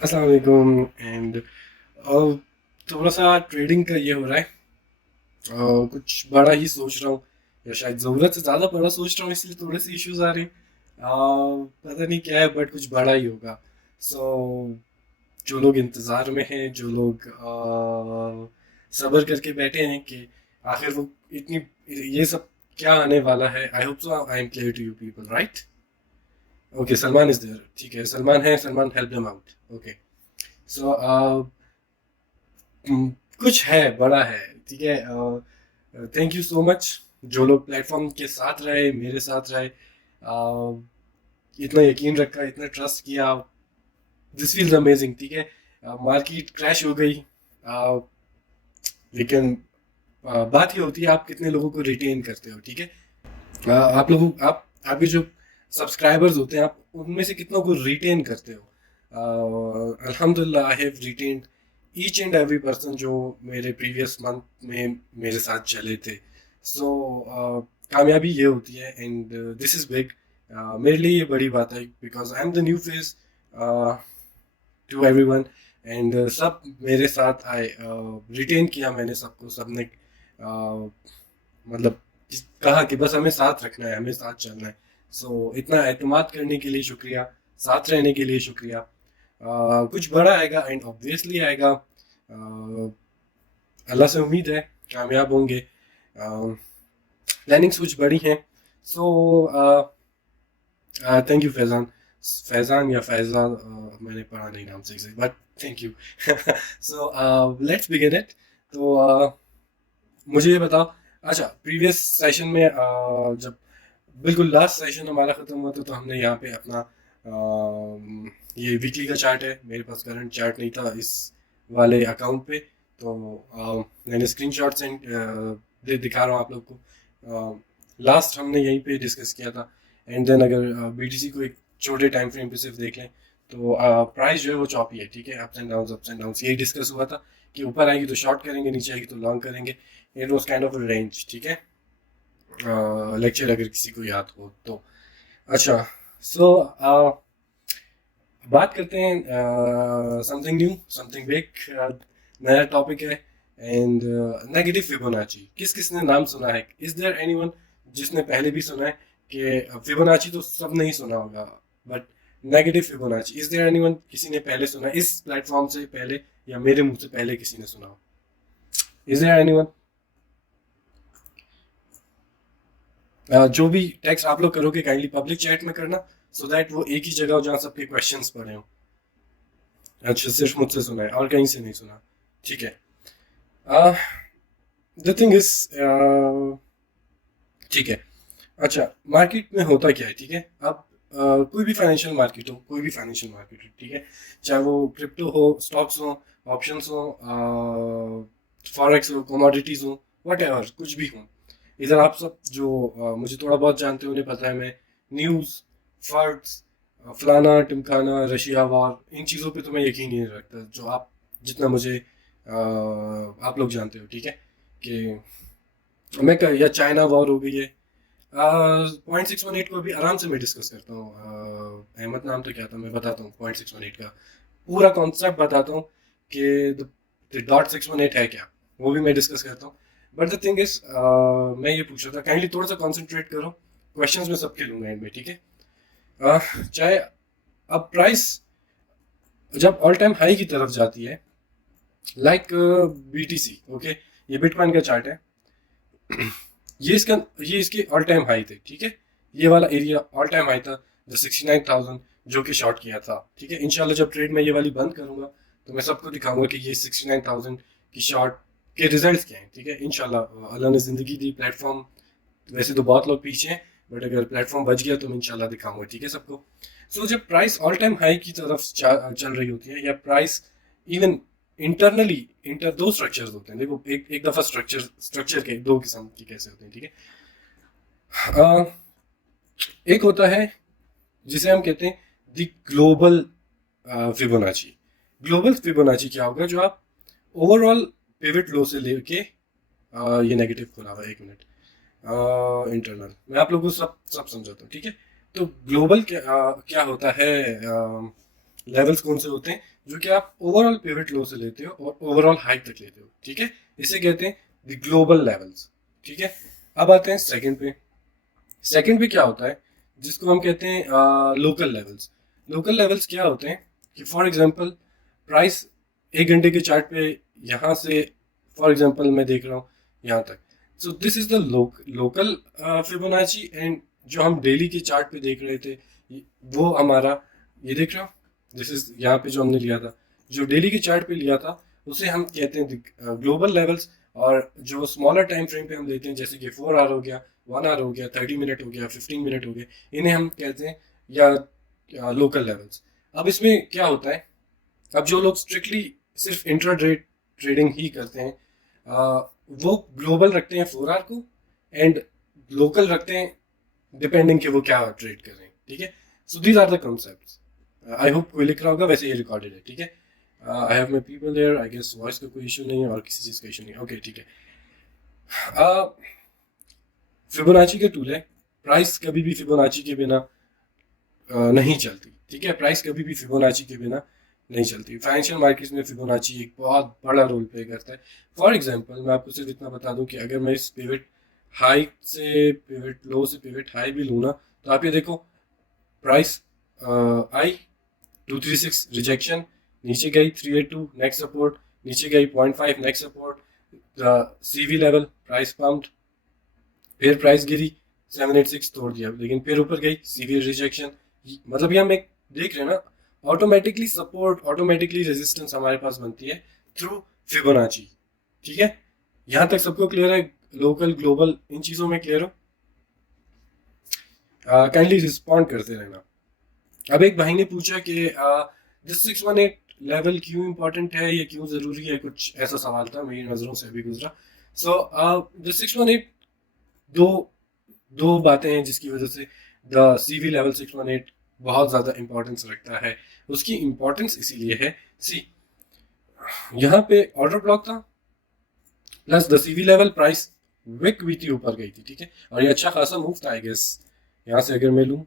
अस्सलाम वालेकुम एंड थोड़ा सा ट्रेडिंग का ये हो रहा है। कुछ बड़ा ही सोच रहा हूँ या शायद ज़रूरत से ज़्यादा बड़ा सोच रहा हूँ, इसलिए थोड़े से इश्यूज आ रहे हैं। पता नहीं क्या है, बट कुछ बड़ा ही होगा। सो जो लोग इंतज़ार में हैं, जो लोग सब्र करके बैठे हैं कि आखिर वो इतनी ये सब क्या आने वाला है। I hope so I am clear to you people, right? Okay, Salman is there. ठीक है, सलमान है। Salman, help them out. Okay. So कुछ है, बड़ा है। ठीक है। थैंक यू सो मच जो लोग प्लेटफॉर्म के साथ रहे, मेरे साथ रहे, इतना यकीन रखा, इतना ट्रस्ट किया। This feels amazing. ठीक है। मार्केट क्रैश हो गई, लेकिन बात ये होती है आप कितने लोगों को रिटेन करते हो। ठीक है। आप लोगों आप आपके जो सब्सक्राइबर्स होते हैं, आप उनमें से कितनों को रिटेन करते हो। अल्हम्दुलिल्लाह, I have retained each and every person जो मेरे प्रीवियस मंथ में मेरे साथ चले थे। सो कामयाबी ये होती है, एंड दिस इज़ बिग। मेरे लिए ये बड़ी बात है, because I am the new face to everyone. And सब मेरे साथ आए, रिटेन किया मैंने सबको। सबने मतलब कहा कि बस हमें साथ रखना है, हमें साथ चलना है। सो इतना एतमाद करने के लिए शुक्रिया, साथ रहने के लिए शुक्रिया। कुछ बड़ा आएगा, एंड ऑब्वियसली आएगा। अल्लाह से उम्मीद है कामयाब होंगे। प्लानिंग्स कुछ बड़ी हैं। So thank you Faizan. Faizan या फैज़ान, मैंने पढ़ा नहीं नाम सही से, but thank you. So let's begin it. तो मुझे ये बताओ। अच्छा, प्रीवियस सेशन में जब बिल्कुल लास्ट सेशन हमारा ख़त्म हुआ था, तो हमने यहाँ पे अपना ये वीकली का चार्ट है। मेरे पास करंट चार्ट नहीं था इस वाले अकाउंट पे, तो मैंने स्क्रीनशॉट सेंड दिखा रहा हूँ आप लोग को। लास्ट हमने यहीं पे डिस्कस किया था। एंड देन अगर बीटीसी को एक छोटे टाइम फ्रेम पे सिर्फ देख लें, तो प्राइस जो है वो चॉपी है। ठीक है, ups and down, ups and down, यही डिस्कस हुआ था कि ऊपर आएगी तो शॉर्ट करेंगे, नीचे आएगी तो लॉन्ग करेंगे। It was kind of range. ठीक है। लेक्चर अगर किसी को याद हो तो। अच्छा। सो बात करते हैं समथिंग न्यू, समथिंग बिग। नया टॉपिक है। एंड नेगेटिव फिबोनाची, किस किसने नाम सुना है? इज देयर एनीवन जिसने पहले भी सुना है? कि फिबोनाची तो सब नहीं सुना होगा, but negative Fibonacci, is there anyone, किसी ने पहले सुना इस प्लेटफॉर्म से पहले, या मेरे मुंह से पहले किसी ने सुना हो? Is there anyone? जो भी टेक्स्ट आप लोग करोगे, काइंडली पब्लिक चैट में करना, सो दैट वो एक ही जगह हो जहाँ सबके क्वेश्चंस पड़े हो। अच्छा, सिर्फ मुझसे सुना है और कहीं से नहीं सुना? ठीक है। द थिंग इज, ठीक है। अच्छा, मार्केट में होता क्या है? ठीक है। अब कोई भी फाइनेंशियल मार्केट हो, कोई भी फाइनेंशियल मार्केट हो, ठीक है, चाहे वो क्रिप्टो हो, स्टॉक्स हो, ऑप्शंस हो, फॉरेक्स हो, कमोडिटीज हो, वट एवर, कुछ भी हो। इधर आप सब जो मुझे थोड़ा बहुत जानते हो, उन्हें पता है मैं न्यूज़, फर्ड्स, फलाना टिमकाना, रशिया वॉर, इन चीज़ों पे तो मैं यकीन ही नहीं रखता, जो आप जितना मुझे आप लोग जानते हो। ठीक है। कि या चाइना वॉर हो गई है। 0.618 को भी आराम से मैं डिस्कस करता हूँ। अहमद नाम तो क्या था, मैं बताता हूँ 0.618 का पूरा कॉन्सेप्ट बताता हूँ कि डॉट 618 है क्या, वो भी मैं डिस्कस करता हूँ। बट द थिंग इज, मैं ये पूछ रहा था, काइंडली थोड़ा सा कॉन्सेंट्रेट करो। क्वेश्चंस में सबके लूंगा एंड में। ठीक है। चाहे अब प्राइस जब ऑल टाइम हाई की तरफ जाती है, लाइक बीटीसी, ओके, ये बिटकॉइन का चार्ट है। ये इसका ये इसके ऑल टाइम हाई थे। ठीक है। ये वाला एरिया ऑल टाइम हाई था, द 69,000, जो कि शॉर्ट किया था। ठीक है। इंशाल्लाह जब ट्रेड में ये वाली बंद करूंगा, तो मैं सबको दिखाऊंगा कि ये 69,000 की शॉर्ट के रिजल्ट्स क्या हैं। ठीक है। इंशाल्लाह अल्लाह ने जिंदगी दी, प्लेटफॉर्म वैसे तो बहुत लोग पीछे हैं, बट अगर प्लेटफॉर्म बच गया तो मैं इंशाल्लाह दिखाऊंगा। ठीक है सबको। सो जब प्राइस ऑल टाइम हाई की तरफ चल रही होती है, या प्राइस इवन इंटरनली, इंटर दो स्ट्रक्चर्स होते हैं। देखो, एक एक दफा स्ट्रक्चर के दो किस्म के कैसे होते हैं। ठीक है। एक होता है जिसे हम कहते हैं the global Fibonacci. Global Fibonacci क्या होगा? जो आप ओवरऑल पिवट लो से लेके, ये नेगेटिव खुला हुआ है, एक मिनट, इंटरनल, मैं आप लोगों को सब सब समझाता हूँ। ठीक है। तो ग्लोबल क्या होता है? लेवल्स कौन से होते हैं जो कि आप ओवरऑल पिवट लो से लेते हो और ओवरऑल हाइट तक लेते हो, ठीक है। इसे कहते हैं द ग्लोबल लेवल्स, ठीक है। अब आते हैं सेकंड पे। सेकंड पे क्या होता है जिसको हम कहते हैं लोकल लेवल्स। लोकल लेवल्स क्या होते हैं कि फॉर एग्जांपल प्राइस 1 घंटे के चार्ट पे यहाँ से फॉर एग्जांपल मैं देख रहा हूँ यहाँ तक, सो this is the local Fibonacci. And जो हम डेली के चार्ट पे देख रहे थे वो हमारा, ये देख रहे हो, दिस इज यहाँ पे जो हमने लिया था, जो डेली के चार्ट पे लिया था उसे हम कहते हैं ग्लोबल लेवल्स। और जो स्मॉलर टाइम फ्रेम पे हम लेते हैं जैसे कि 4 आवर हो गया, 1 आवर हो गया, 30 मिनट हो गया, 15 मिनट हो गए, इन्हें हम कहते हैं या लोकल लेवल्स। अब इसमें क्या होता है, अब जो लोग स्ट्रिक्टली सिर्फ इंट्राडे ट्रेडिंग ही करते हैं वो ग्लोबल रखते हैं 4 आवर को, एंड लोकल रखते हैं डिपेंडिंग कि वो क्या ट्रेड कर रहे हैं, ठीक है। So these are the concepts. I hope कोई लिख रहा होगा, वैसे ये रिकॉर्डेड है, ठीक है। I have my people there, I guess voice का कोई इशू नहीं है और किसी चीज़ का इशू नहीं है, ओके ठीक है। फिबोनाची का टूल है, प्राइस कभी भी फिबोनाची के बिना नहीं चलती, ठीक है। प्राइस कभी भी फिबोनाची के बिना नहीं चलती। फाइनेंशियल मार्केट्स में फिबोनाची एक बहुत बड़ा रोल प्ले करता है। फॉर एग्जांपल मैं आपको सिर्फ इतना बता दूं कि अगर मैं इस पिवट हाई से पिवट लो से पिवट हाई भी लूँ ना, तो आप ये देखो प्राइस आई 236 रिजेक्शन, नीचे गई 382 नेक्स्ट सपोर्ट, नीचे गई 0.5 next support, CV level price pumped, फिर प्राइस गिरी 786 तोड़ दिया, लेकिन फिर ऊपर गई सीवी रिजेक्शन। मतलब ये हम एक देख रहे हैं ना, ऑटोमेटिकली सपोर्ट ऑटोमेटिकली रेजिस्टेंस हमारे पास बनती है थ्रू फिबोनाची, ठीक है। यहाँ तक सबको क्लियर है, लोकल ग्लोबल इन चीज़ों में क्लियर हो? काइंडली रिस्पॉन्ड करते रहना। अब एक भाई ने पूछा कि दिस 618 लेवल क्यों इंपॉर्टेंट है, ये क्यों ज़रूरी है, कुछ ऐसा सवाल था, मेरी नज़रों से अभी गुजरा। सो दिस 618 दो दो बातें हैं जिसकी वजह से द सीवी लेवल 618 बहुत ज़्यादा इंपॉर्टेंस रखता है। उसकी इंपॉर्टेंस इसीलिए है, सी यहाँ पे ऑर्डर ब्लॉक था plus the CV level price wick हुई थी, ऊपर गई थी, ठीक है। और ये अच्छा खासा मूव था आई गेस, यहाँ से अगर मैं लूँ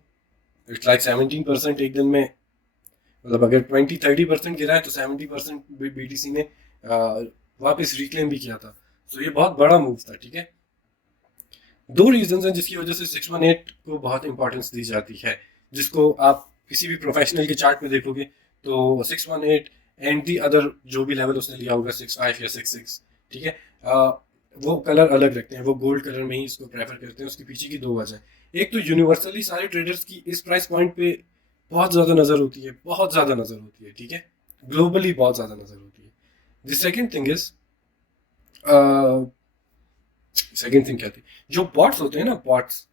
इट्स लाइक 17% एक दिन में, मतलब अगर 20-30% गिरा है तो 70% बीटीसी ने वापस रिक्लेम भी किया था। तो ये बहुत बड़ा मूव था, ठीक है। दो रीजंस हैं जिसकी वजह से 618 को बहुत इंपॉर्टेंस दी जाती है, जिसको आप किसी भी प्रोफेशनल के चार्ट में देखोगे तो 618 एंड दी अदर जो भी लेवल उसने लिया होगा 65 या 66, ठीक है, वो कलर अलग रखते हैं, वो गोल्ड कलर में ही इसको प्रेफर करते हैं। उसके पीछे की दो वजह है। एक तो यूनिवर्सली सारे ट्रेडर्स की इस प्राइस पॉइंट पे बहुत ज़्यादा नज़र होती है, बहुत ज़्यादा नज़र होती है, ठीक है, ग्लोबली बहुत ज़्यादा नज़र होती है। The second thing is, second thing क्या थी, जो बॉट्स होते हैं ना, बॉट्स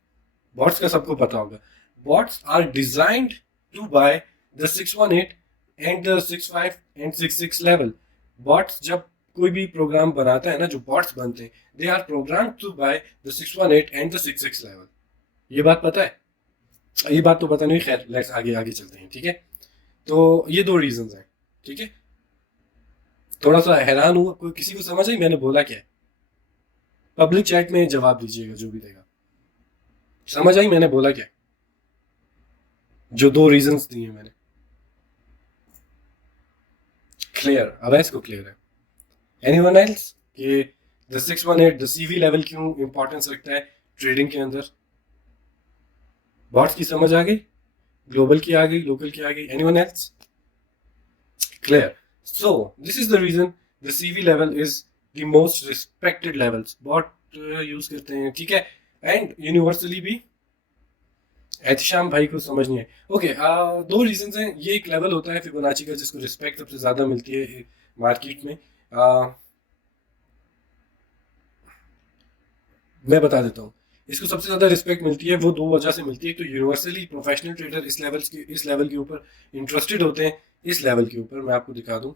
बॉट्स का सबको पता होगा, bots are designed to buy the 618 and the 65 and 66 level. Bots जब कोई भी प्रोग्राम बनाता है ना, जो बॉट्स बनते हैं, they are program to buy the 618 and the 66 level. ये बात पता है? ये बात तो पता नहीं, खैर लेट्स आगे आगे चलते हैं, ठीक है। तो ये दो रीजंस हैं, ठीक है। थोड़ा सा हैरान हुआ, कोई किसी को समझ आई मैंने बोला क्या है? पब्लिक चैट में जवाब दीजिएगा जो भी देगा। समझ आई मैंने बोला क्या? जो दो रीजंस दिए मैंने, क्लियर? अब इसको क्लियर है? एनीवन एल्स कि द 618 द सीवी लेवल क्यों इंपॉर्टेंस रखता है ट्रेडिंग के अंदर? बॉट्स की समझ आ गई, ग्लोबल की आ गई, लोकल की आ गई, anyone else? Clear? So this is the reason the CV level is the most respected levels. Bot use करते हैं, ठीक है, एंड यूनिवर्सली भी। एहतिशाम भाई को समझ नहीं है, ओके। दो रीजंस हैं। ये एक लेवल होता है फिबोनाची का जिसको रिस्पेक्ट सबसे ज़्यादा मिलती है मार्केट में। मैं बता देता हूँ, इसको सबसे ज़्यादा रिस्पेक्ट मिलती है, वो दो वजह से मिलती है। तो यूनिवर्सली प्रोफेशनल ट्रेडर इस लेवल के ऊपर इंटरेस्टेड होते हैं। इस लेवल के ऊपर मैं आपको दिखा दूँ,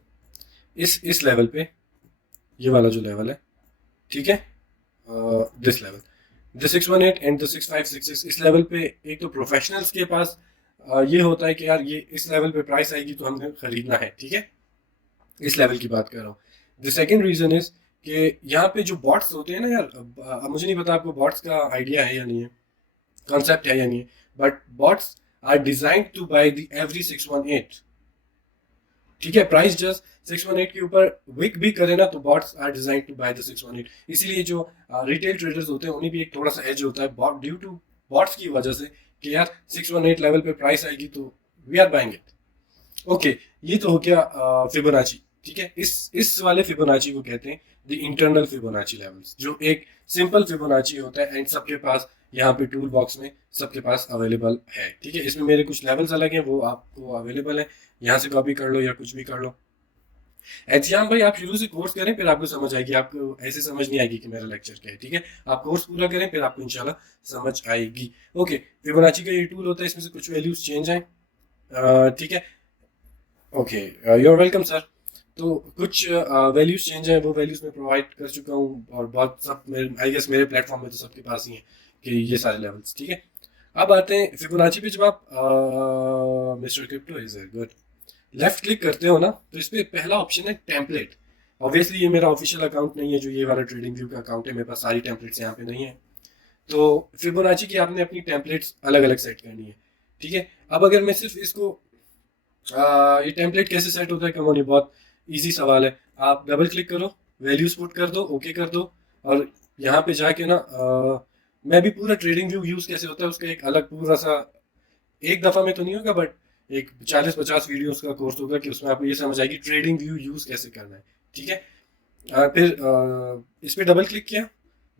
इस लेवल पे, ये वाला जो लेवल है, ठीक है, this level, the 618 and the 6566, इस लेवल पे एक तो प्रोफेशनल्स के पास ये होता है कि यार ये इस लेवल पे प्राइस आएगी तो हमें खरीदना है, ठीक है। इस लेवल की बात कर रहा हूँ। द सेकेंड रीजन इज कि यहाँ पे जो बॉट्स होते हैं ना यार, अब मुझे नहीं पता आपको बॉट्स का आइडिया है या नहीं है, कॉन्सेप्ट है या नहीं है, but bots are designed to buy the every 618, ठीक है। प्राइस जस्ट 618 के ऊपर विक भी करे ना तो bots are design to buy the 618, इसीलिए जो रिटेल ट्रेडर्स होते हैं उन्हें भी एक थोड़ा सा एज होता है ड्यू टू बॉट्स की वजह से कि यार 618 लेवल पे प्राइस आएगी तो we are buying it. Okay, ये तो हो गया फिबोनाची। ठीक है, इस वाले फिबोनाची को कहते हैं द इंटरनल फिबोनाची लेवल्स, जो एक सिंपल फिबोनाची होता है एंड सबके पास यहाँ पे टूल बॉक्स में सबके पास अवेलेबल है। ठीक है, इसमें मेरे कुछ लेवल्स अलग हैं, वो आपको अवेलेबल है, यहाँ से कॉपी कर लो या कुछ भी कर लो। एहतियाम भाई आप शुरू से कोर्स करें फिर आपको समझ आएगी, आपको ऐसे समझ नहीं आएगी कि मेरा लेक्चर क्या है। ठीक है, आप कोर्स पूरा करें फिर आपको इंशाल्लाह समझ आएगी। ओके, फिबोनाची का ये टूल होता है, इसमें से कुछ वैल्यूज चेंज हैं। ठीक है, okay, you are welcome sir. तो कुछ वैल्यूज चेंज है, वो वैल्यूज मैं प्रोवाइड कर चुका हूँ और बहुत सब मेरे आई गेस मेरे प्लेटफॉर्म में तो सबके पास ही है कि ये सारे लेवल्स। ठीक है, अब आते हैं फिबोनाची पे। जब आप mister crypto is good left click करते हो ना तो इस पे पहला ऑप्शन है टेम्पलेट। ऑब्वियसली ये मेरा ऑफिशियल अकाउंट नहीं है, जो ये वाला ट्रेडिंग व्यू का अकाउंट है, मेरे पास सारी टेम्पलेट्स यहाँ पे नहीं है। तो फिबोनाची की आपने अपनी टेम्पलेट्स अलग अलग सेट करनी है। ठीक है, अब अगर मैं सिर्फ इसको ये टेम्पलेट कैसे सेट होता है कमोन, ये बहुत इजी सवाल है। आप डबल क्लिक करो, वैल्यूज पुट कर दो, ओके कर दो, और यहाँ पे जाके ना मैं भी पूरा ट्रेडिंग व्यू यूज कैसे होता है उसका एक अलग पूरा सा, एक दफा में तो नहीं होगा बट एक 40-50 वीडियोस का कोर्स होगा कि उसमें आपको ये समझ आएगी ट्रेडिंग व्यू यूज कैसे करना है। ठीक है, फिर इस पे डबल क्लिक किया,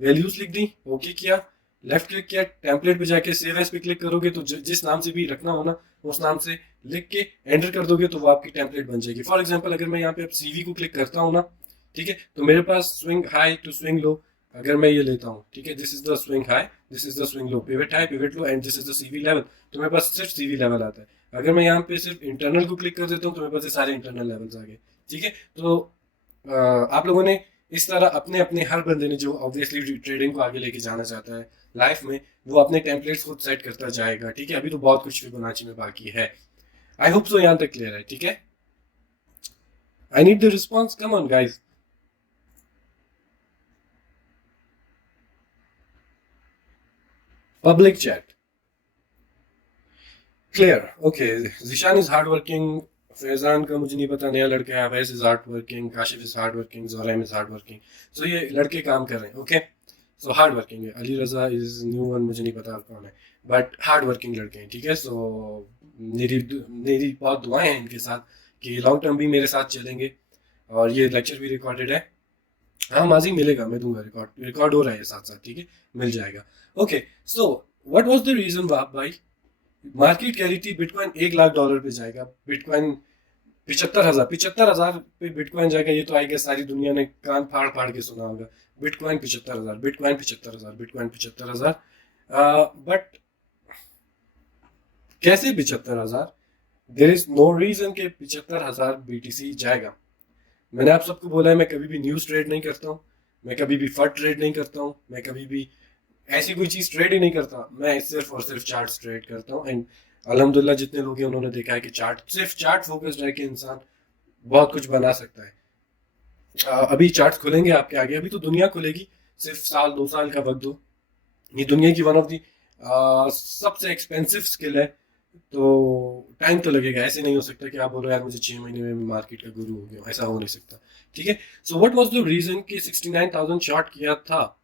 वैल्यूज लिख दी, ओके किया, लेफ्ट क्लिक किया, टेम्पलेट पे जाके सेव एज पे क्लिक करोगे तो जिस नाम से भी रखना हो ना उस नाम से लिख के एंटर कर दोगे तो वो आपकी टेम्पलेट बन जाएगी। फॉर एग्जांपल अगर मैं यहाँ पे सीवी को क्लिक करता हूँ ना, ठीक है, तो मेरे पास swing high to swing low अगर मैं ये लेता हूँ, ठीक है, this is the swing high, this is the swing low, pivot high, pivot low, and this is the CV level, तो मेरे पास सिर्फ सीवी लेवल आता है। अगर मैं यहाँ पे सिर्फ इंटरनल को क्लिक कर देता हूँ तो मेरे पास ये सारे इंटरनल लेवल्स आ गए। ठीक है, तो आप लोगों ने इस तरह अपने अपने हर बंदे ने जो ऑब्वियसली ट्रेडिंग को आगे लेके जाना चाहता है लाइफ में, वो अपने टेम्पलेट्स खुद सेट करता जाएगा। ठीक है, अभी तो बहुत कुछ फिबोनाची में बाकी है। आई होप सो यहाँ तक क्लियर है। ठीक है, I need the response, come on guys. Public chat clear. Okay, Zeeshan is hard working, Faizan का मुझे नहीं पता, नया लड़का है, Awais is hard working, Kashif is hard working, Zoraim is hard working. So ये लड़के काम कर रहे हैं। ओके, सो हार्ड वर्किंग है। अली रजा इज न्यू वन, मुझे नहीं पता कौन है, बट हार्ड वर्किंग लड़के हैं। ठीक है, सो मेरी मेरी बहुत दुआएं हैं इनके साथ कि लॉन्ग टर्म भी मेरे साथ चलेंगे, और ये लेक्चर भी रिकॉर्डेड है। हाँ, माजी मिलेगा, मैं दूंगा, रिकॉर्ड रिकॉर्ड हो रहा है साथ साथ। ठीक है, मिल जाएगा। Okay, so what was the reason भाई? मार्केट कह रही थी बिटकॉइन $1,00,000 पे जाएगा, बिटकॉइन 75,000 पे बिटकॉइन जाएगा। ये तो आई गेस सारी दुनिया ने कान फाड़ फाड़ के सुना होगा, बिटकॉइन 75,000, बिटकॉइन 75,000, बिटकॉइन 75,000। बट कैसे 75,000? देर इज नो रीजन के 75,000 BTC जाएगा। मैंने आप सबको बोला है मैं कभी भी न्यूज ट्रेड नहीं करता हूँ, मैं कभी भी फट ट्रेड नहीं करता हूँ, मैं कभी भी ऐसी कोई चीज ट्रेड ही नहीं करता, मैं सिर्फ और सिर्फ चार्ट्स ट्रेड करता हूँ। एंड अल्हम्दुलिल्लाह जितने लोग हैं उन्होंने देखा है कि सिर्फ चार्ट फोकस्ड रह के इंसान बहुत कुछ बना सकता है। अभी चार्ट्स खुलेंगे आपके आगे, अभी तो दुनिया खुलेगी, सिर्फ साल 2 साल का वक्त दो। ये दुनिया की वन ऑफ दी सबसे एक्सपेंसिव स्किल है, तो टाइम तो लगेगा। ऐसे नहीं हो सकता कि आप बोलो यार मुझे 6 महीने में मार्केट का गुरु हो गया, ऐसा हो नहीं सकता। ठीक है, so what was the reason कि 69,000 शॉर्ट किया था?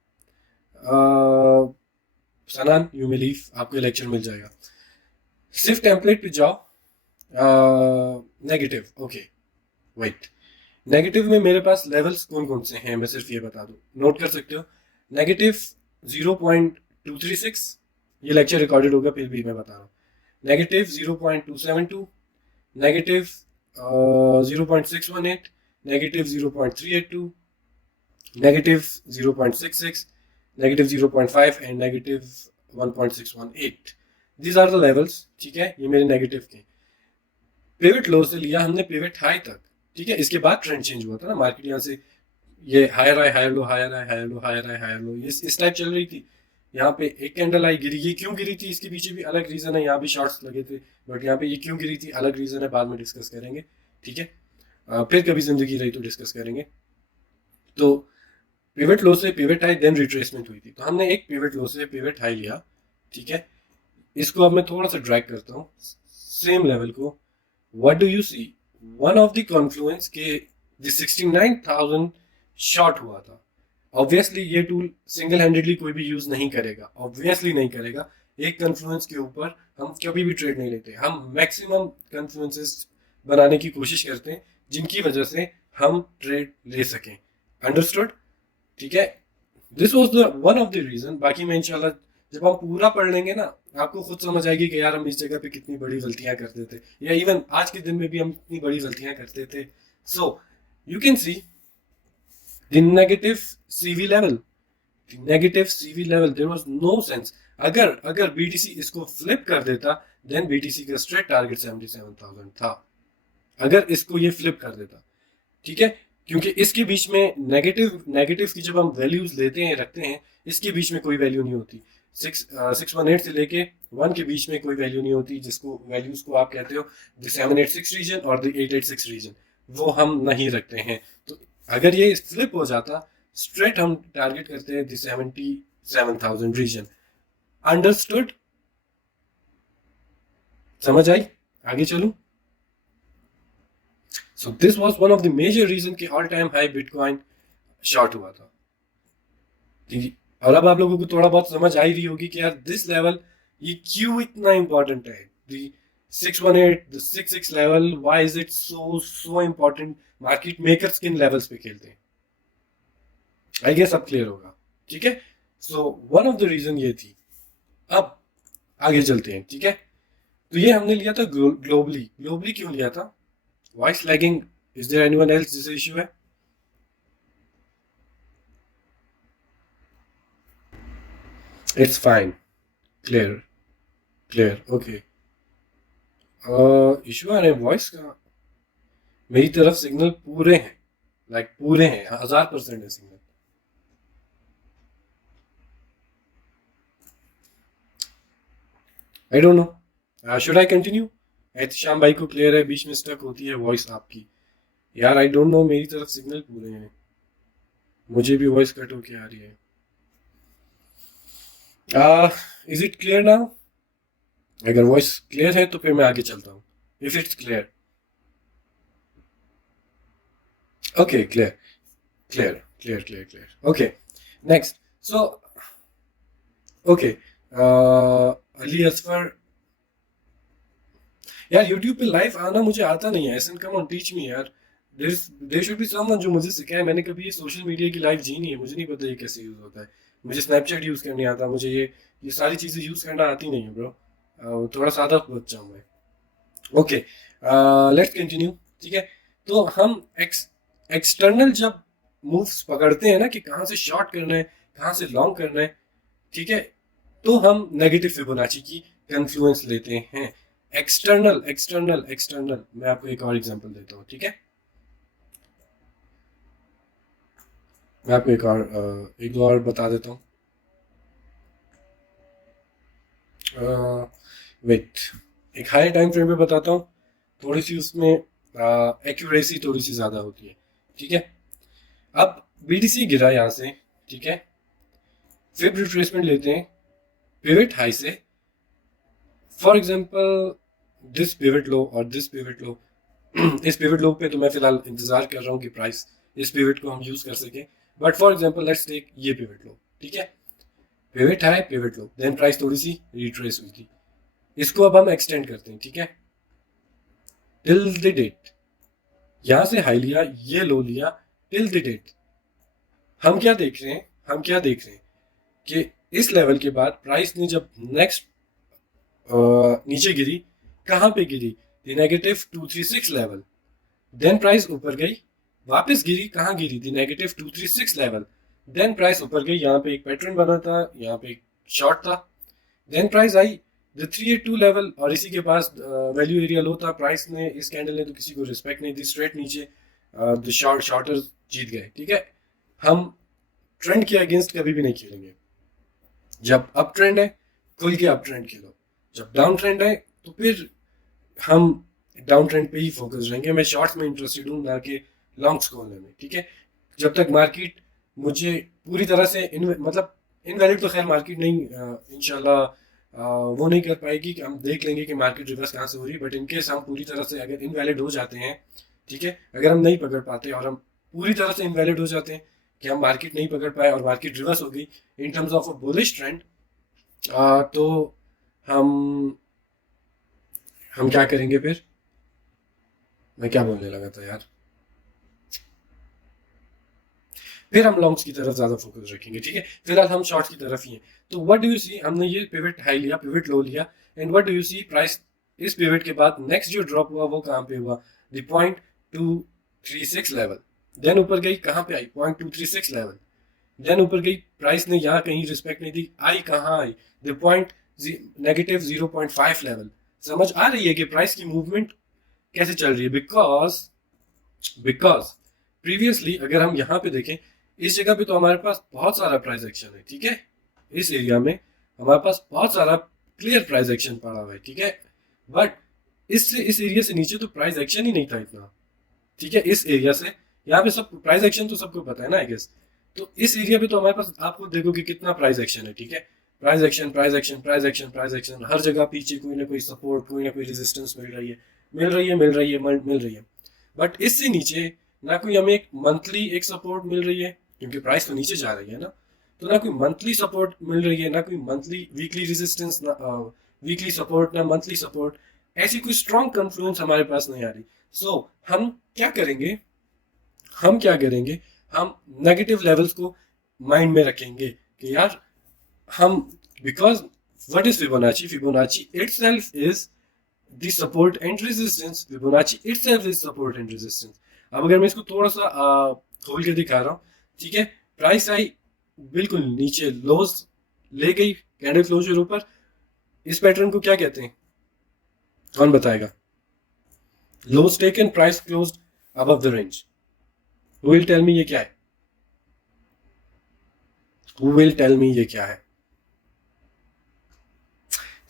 सनान, यू मे लीव, आपको लेक्चर मिल जाएगा। सिर्फ टेम्पलेट पे जाओ, नेगेटिव। ओके वेट, नेगेटिव में मेरे पास लेवल्स कौन कौन से हैं मैं सिर्फ ये बता दूं, नोट कर सकते हो। नेगेटिव 0.236, ये लेक्चर रिकॉर्डेड होगा फिर भी मैं बता रहा हूँ। Negative 0.272, negative 0.618, negative 0.382, negative 0.66, negative 0.5 and negative 1.618। These are the levels. ठीक है, ये मेरे नेगेटिव के। पिवट लो से लिया हमने पिवट हाई तक। ठीक है, इसके बाद ट्रेंड चेंज हुआ था ना, मार्केट यहाँ से ये हायर आए, हायर लो, हायर आए, हायर लो, हायर आए, हायर लो, ये इस टाइप चल रही थी। यहाँ पे एक कैंडल आई, गिरी। ये क्यों गिरी थी इसके पीछे भी अलग रीजन है, यहाँ भी शॉर्ट्स लगे थे, बट यहाँ पे ये क्यों गिरी थी अलग रीजन है, बाद में डिस्कस करेंगे। ठीक है, फिर कभी जिंदगी रही तो डिस्कस करेंगे। तो पिवट लो से पिवट हाई, देन रिट्रेसमेंट हुई थी, तो हमने एक पिवट लो से पिवट हाई लिया। ठीक है, इसको अब मैं थोड़ा सा ड्रैग करता हूँ सेम लेवल को। What do you see? One of the confluence के 69,000 शॉर्ट हुआ था। ऑब्वियसली ये टूल सिंगल हैंडेडली कोई भी यूज नहीं करेगा, ऑब्वियसली नहीं करेगा। एक कन्फ्लुएंस के ऊपर हम कभी भी ट्रेड नहीं लेते, हम मैक्सिमम कन्फ्लुएंसेस बनाने की कोशिश करते हैं जिनकी वजह से हम ट्रेड ले सकें। अंडरस्टूड? ठीक है, this was the one of the reason. बाकी मैं इंशाल्लाह जब हम पूरा पढ़ लेंगे ना, आपको खुद समझ आएगी कि यार हम इस जगह पे कितनी बड़ी गलतियां करते थे, या इवन आज के दिन में भी हम कितनी बड़ी गलतियां करते थे। So you can see the negative CV level, negative CV level, there was no sense. अगर अगर बीटीसी इसको फ्लिप कर देता, देन बीटीसी का स्ट्रेट टारगेट 77,000 था, अगर इसको ये फ्लिप कर देता। ठीक है, क्योंकि इसके बीच में नेगेटिव नेगेटिव की जब हम वैल्यूज लेते हैं रखते हैं, इसके बीच में कोई वैल्यू नहीं होती। 618 से लेके 1 के बीच में कोई वैल्यू नहीं होती, जिसको वैल्यूज को आप कहते हो द 786 रीजन और द 886 रीजन, वो हम नहीं रखते हैं। तो अगर ये फ्लिप हो जाता, स्ट्रेट हम टारगेट करते हैं द 77,000 रीजन। अंडरस्टूड? समझ आई? आगे चलूं? So this was one of the major reason कि all time high bitcoin short हुआ था। और अब आप लोगों को थोड़ा बहुत समझ आ ही रही होगी कि यार दिस लेवल ये क्यों इतना इंपॉर्टेंट है। The 618, the 66 level, why is it so important? Market makers किन लेवल्स पे खेलते हैं, आई गेस अब क्लियर होगा। ठीक है, so one of the reason ये थी। अब आगे चलते हैं। ठीक है, तो ये हमने लिया था ग्लोबली। ग्लोबली क्यों लिया था? Voice lagging, is there anyone else जिसे इश्यू है? It's fine, clear clear, okay. Issue आ रहे हैं वॉइस का? मेरी तरफ सिग्नल पूरे हैं, लाइक पूरे हैं, 1000% है signal. I don't know, should I continue? Ehtesham भाई को क्लियर है, बीच में स्टक होती है वॉइस आपकी। यार आई डोंट नो, मेरी तरफ सिग्नल पूरे हैं, मुझे भी वॉइस कट होके आ रही है। Is it clear now? अगर वॉइस क्लियर है तो फिर मैं आगे चलता हूँ। If it's clear, okay, clear clear clear clear clear, okay. Next, so okay, Ali Asfar, यार यूट्यूब पे लाइव आना मुझे आता नहीं है। एसन कम ऑन टीच मी यार, देयर शुड बी समवन जो मुझे सिखाए। मैंने कभी ये सोशल मीडिया की लाइव जी नहीं है, मुझे नहीं पता ये कैसे यूज होता है। मुझे स्नैपचैट यूज करने आता, मुझे ये सारी चीजें यूज करना आती नहीं है ब्रो। थोड़ा सादा बच्चा हूँ मैं। Okay, let's continue. ठीक है, तो हम एक्सटर्नल जब मूव्स पकड़ते हैं ना कि कहाँ से शॉर्ट करना है, कहाँ से लॉन्ग करना है, ठीक है, तो हम नेगेटिव फिबोनाची की कन्फ्लुएंस लेते हैं। एक्सटर्नल एक्सटर्नल एक्सटर्नल, मैं आपको एक और एग्जांपल देता हूँ। ठीक है, मैं आपको एक दो और बता देता हूँ। वेट, एक हाई टाइम फ्रेम पे बताता हूँ, थोड़ी सी उसमें एक्यूरेसी थोड़ी सी ज़्यादा होती है। ठीक है, अब बीटीसी गिरा यहाँ से, ठीक है, फिर रिट्रेसमेंट लेते हैं पिवट हाई से। फॉर एग्जांपल दिस पिवट लो और दिस पिवट लो। इस पिवट लो पे तो मैं फिलहाल इंतजार कर रहा हूँ कि प्राइस इस पिवट को हम यूज कर सकें, but for example let's take ये पिवट लो। ठीक है, pivot high pivot low, then price थोड़ी सी रिट्रेस हुई थी, इसको अब हम एक्सटेंड करते हैं। ठीक है, टिल द डेट, यहां से हाई लिया, ये लो लिया, टिल द डेट हम क्या देख रहे हैं, हम क्या देख रहे हैं कि इस लेवल के बाद प्राइस ने जब नेक्स्ट नीचे गिरी, कहां पे गिरी? The negative 236 level. Then price ऊपर गई, वापस गिरी, कहां गिरी? The negative 236 level. Then price ऊपर गई, यहाँ पे एक पैटर्न बना था, यहाँ पे एक शॉर्ट था। देन प्राइस आई द 382 लेवल, और इसी के पास वैल्यू एरिया लो था। प्राइस ने, इस कैंडल ने तो किसी को रिस्पेक्ट नहीं दी, स्ट्रेट नीचे द शॉर्टर जीत गए। ठीक है, हम ट्रेंड के अगेंस्ट कभी भी नहीं खेलेंगे। जब अप ट्रेंड है, खुल के अप ट्रेंड खेलो। जब डाउन ट्रेंड है तो फिर हम डाउन ट्रेंड पे ही फोकस रहेंगे। मैं शॉर्ट्स में इंटरेस्टेड हूँ, ना कि लॉन्ग्स को होने में। ठीक है, जब तक मार्केट मुझे पूरी तरह से मतलब इनवैलिड तो खैर मार्केट नहीं इंशाल्लाह वो नहीं कर पाएगी कि हम देख लेंगे कि मार्केट रिवर्स कहाँ से हो रही है, बट इनकेस हम पूरी तरह से अगर इनवैलिड हो जाते हैं, ठीक है, अगर हम नहीं पकड़ पाते और हम पूरी तरह से इनवैलिड हो जाते हैं कि हम मार्केट नहीं पकड़ पाए और मार्केट रिवर्स हो गई in terms of a bullish trend, तो हम हम क्या करेंगे फिर? मैं क्या बोलने लगा था यार? फिर हम लॉन्ग्स की तरफ ज्यादा फोकस रखेंगे, ठीक है। फिलहाल हम शॉर्ट्स की तरफ ही हैं। तो व्हाट डू यू सी, हमने ये पिवट हाई लिया, पिवट लो लिया, and what do you see price इस पिवट के बाद नेक्स्ट जो ड्रॉप हुआ वो कहाँ पे हुआ? The 0.236 level. देन ऊपर गई, कहाँ पे आई? 0.236 लेवल। देन ऊपर गई, प्राइस ने यहाँ कहीं रिस्पेक्ट नहीं दी, आई कहाँ आई? The point negative 0.5 level. समझ आ रही है कि प्राइस की मूवमेंट कैसे चल रही है? बिकॉज बिकॉज प्रीवियसली अगर हम यहाँ पे देखें, इस जगह पे तो हमारे पास बहुत सारा प्राइस एक्शन है, ठीक है। इस एरिया में हमारे पास बहुत सारा क्लियर प्राइस एक्शन पड़ा हुआ है, ठीक है। बट इस एरिया से नीचे तो प्राइस एक्शन ही नहीं था इतना, ठीक है। इस एरिया से यहाँ पे सब प्राइस एक्शन तो सबको पता है ना, आई गेस। तो इस एरिया पे तो हमारे पास, आपको देखो कि कितना प्राइस एक्शन है, ठीक है। Price action, price action, price action, price action, हर जगह पीछे कोई ना कोई सपोर्ट, कोई ना कोई रेजिस्टेंस मिल रही है, मिल रही है, मिल रही है, मिल रही है। बट इससे नीचे ना कोई हमें एक मंथली एक सपोर्ट मिल रही है, क्योंकि प्राइस तो नीचे जा रही है ना। तो ना कोई मंथली सपोर्ट मिल रही है, ना कोई मंथली वीकली रेजिस्टेंस, ना वीकली सपोर्ट, ना मंथली सपोर्ट। ऐसी कोई स्ट्रॉन्ग कन्फ्लुएंस हमारे पास नहीं आ रही। सो हम क्या करेंगे? हम क्या करेंगे? हम नेगेटिव लेवल्स को माइंड में रखेंगे कि यार हम, because what is Fibonacci? Fibonacci itself is the support and resistance. Fibonacci itself is support and resistance. अब अगर मैं इसको थोड़ा सा खोल के दिखा रहा हूँ, ठीक है। प्राइस आई बिल्कुल नीचे, लोज ले गई, कैंडल क्लोजर ऊपर। इस पैटर्न को क्या कहते हैं? कौन बताएगा? Lows taken, price closed above the range. Who will tell me ये क्या है? Who will tell me ये क्या है?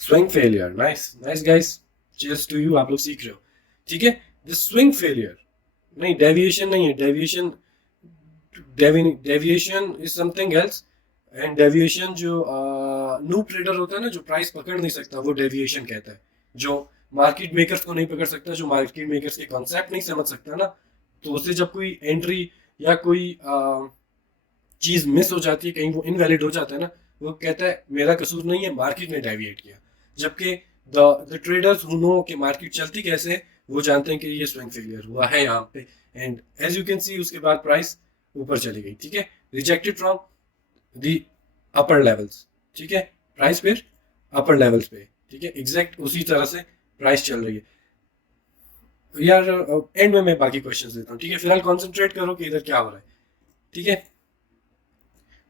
Swing failure, nice, nice guys. Cheers to you, आप लोग सीख रहे हो, ठीक है। The swing failure, नहीं डेविएशन नहीं है, deviation, deviation is something else. And deviation जो न्यू ट्रेडर होता है ना, जो प्राइस पकड़ नहीं सकता, वो डेविएशन कहता है। जो मार्केट मेकर्स को नहीं पकड़ सकता, जो मार्केट मेकर्स के कॉन्सेप्ट नहीं समझ सकता ना, तो उससे जब कोई एंट्री या कोई चीज मिस हो जाती है, कहीं वो इनवैलिड हो जाता है ना, वो कहता है मेरा कसूर नहीं है, मार्केट ने डेविएट किया। जबकि द ट्रेडर्स हु नो कि मार्केट चलती कैसे है, वो जानते हैं कि ये स्विंग फेलियर हुआ है यहाँ पे। And as you can see, उसके बाद प्राइस ऊपर चली गई, ठीक है। Rejected from the upper levels, ठीक है। प्राइस फिर अपर लेवल्स पे, ठीक है। एग्जैक्ट उसी तरह से प्राइस चल रही है यार। एंड में मैं बाकी क्वेश्चंस देता हूँ, ठीक है। फिलहाल कॉन्सेंट्रेट करो कि इधर क्या हो रहा है, ठीक है।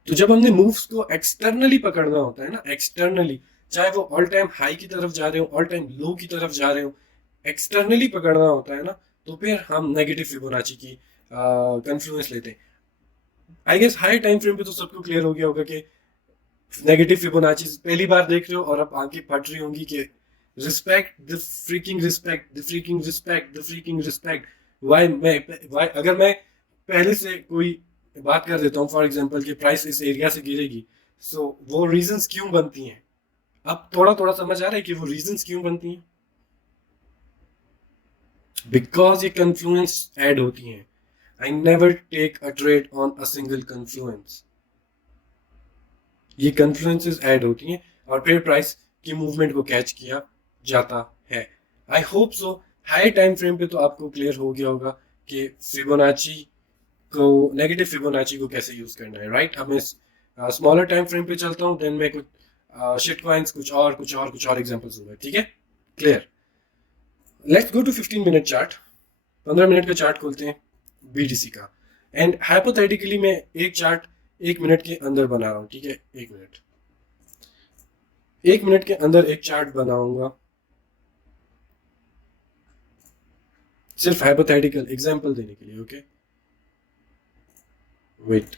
तो जब हमने मूव्स को एक्सटर्नली पकड़ना होता है ना, एक्सटर्नली, चाहे वो ऑल टाइम हाई की तरफ जा रहे हो, ऑल टाइम लो की तरफ जा रहे हो, एक्सटर्नली पकड़ना होता है ना, तो फिर हम नेगेटिव फिबोनाची की कन्फ्लुएंस लेते हैं। I guess high time frame पे तो सबको क्लियर हो गया होगा कि नेगेटिव फिबोनाची पहली बार देख रहे हो और अब आंखें फट रही होंगी कि respect the freaking respect, the freaking respect, the freaking respect. Why अगर मैं पहले से कोई बात कर देता हूँ, फॉर एग्जांपल कि प्राइस इस एरिया से गिरेगी, सो वो रीजंस क्यों बनती हैं? अब थोड़ा थोड़ा समझ आ रहा है कि वो रीजंस क्यों बनती हैं? बिकॉज ये कन्फ्लुएंस ऐड होती हैं। I never take a trade on a single confluence. ये कन्फ्लुएंसेस ऐड होती हैं और फिर प्राइस की मूवमेंट को कैच किया जाता है। I hope so high time frame पे तो आपको क्लियर हो गया होगा कि फिबोनाची को, नेगेटिव फिबोनाची को कैसे यूज करना है, राइट। अब मैं स्मॉलर टाइम फ्रेम पे चलता हूँ, देन मैं कुछ शिट कॉइंस, कुछ और एग्जांपल्स दूंगा, ठीक है। Clear? Let's go to 15 minute chart. 15 minute का चार्ट खोलते हैं बीटीसी का, एंड हाइपोथेटिकली मैं एक चार्ट 1 मिनट के अंदर बना रहा हूँ, ठीक है। 1 मिनट के अंदर एक चार्ट बनाऊंगा, सिर्फ हाइपोथेटिकल एग्जांपल देने के लिए, ओके। वेट,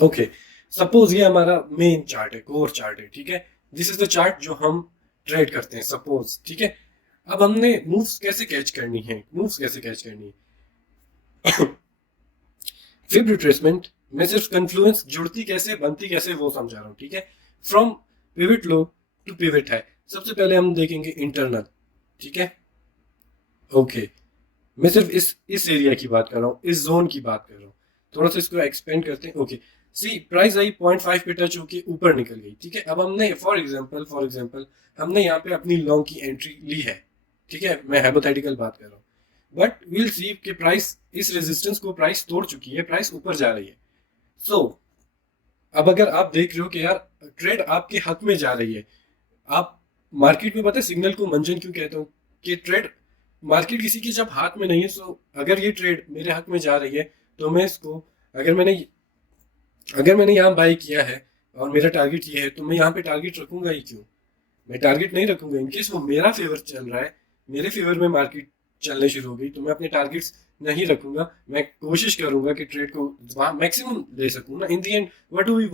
ओके, सपोज ये हमारा मेन चार्ट है, कोर चार्ट है, ठीक है। दिस इज द चार्ट जो हम ट्रेड करते हैं, सपोज, ठीक है। अब हमने मूव्स कैसे कैच करनी है, मूव्स कैसे कैच करनी है? फिब रिट्रेसमेंट, मैं सिर्फ कन्फ्लुएंस जुड़ती कैसे बनती कैसे वो समझा रहा हूँ, ठीक है। From pivot low to pivot high, सबसे पहले हम देखेंगे इंटरनल, ठीक है। ओके, मैं सिर्फ इस एरिया की बात कर रहा हूँ, इस जोन की बात कर रहा हूँ। थोड़ा सा इसको एक्सपेंड करते हैं। ओके, सी प्राइस आई 0.5 पे टच होके ऊपर निकल गई, ठीक है। अब हमने फॉर एग्जांपल हमने यहाँ पे अपनी लॉन्ग की एंट्री ली है, ठीक है, मैं हाइपोथेटिकल बात कर रहा हूँ। बट विल सी कि प्राइस इस रेजिस्टेंस को प्राइस तोड़ चुकी है, प्राइस ऊपर जा रही है। सो अब अगर आप देख रहे हो कि यार ट्रेड आपके हक में जा रही है, आप मार्केट में, पता है सिग्नल को मंजन क्यों कहता हूँ, कि ट्रेड मार्केट किसी के जब हाथ में नहीं है, सो अगर ये ट्रेड मेरे हक में जा रही है तो मैं इसको, अगर मैंने अगर मैंने यहाँ बाय किया है और मेरा टारगेट ये है, तो मैं यहाँ पे टारगेट रखूंगा ही क्यों? मैं टारगेट नहीं रखूंगा। इनकेस वो मेरा फेवर चल रहा है, मेरे फेवर में मार्केट चलने शुरू हो गई, तो मैं अपने टारगेट्स नहीं रखूंगा। मैं कोशिश करूंगा कि ट्रेड को वहां मैक्सिमम ले सकूं ना। In the end what do we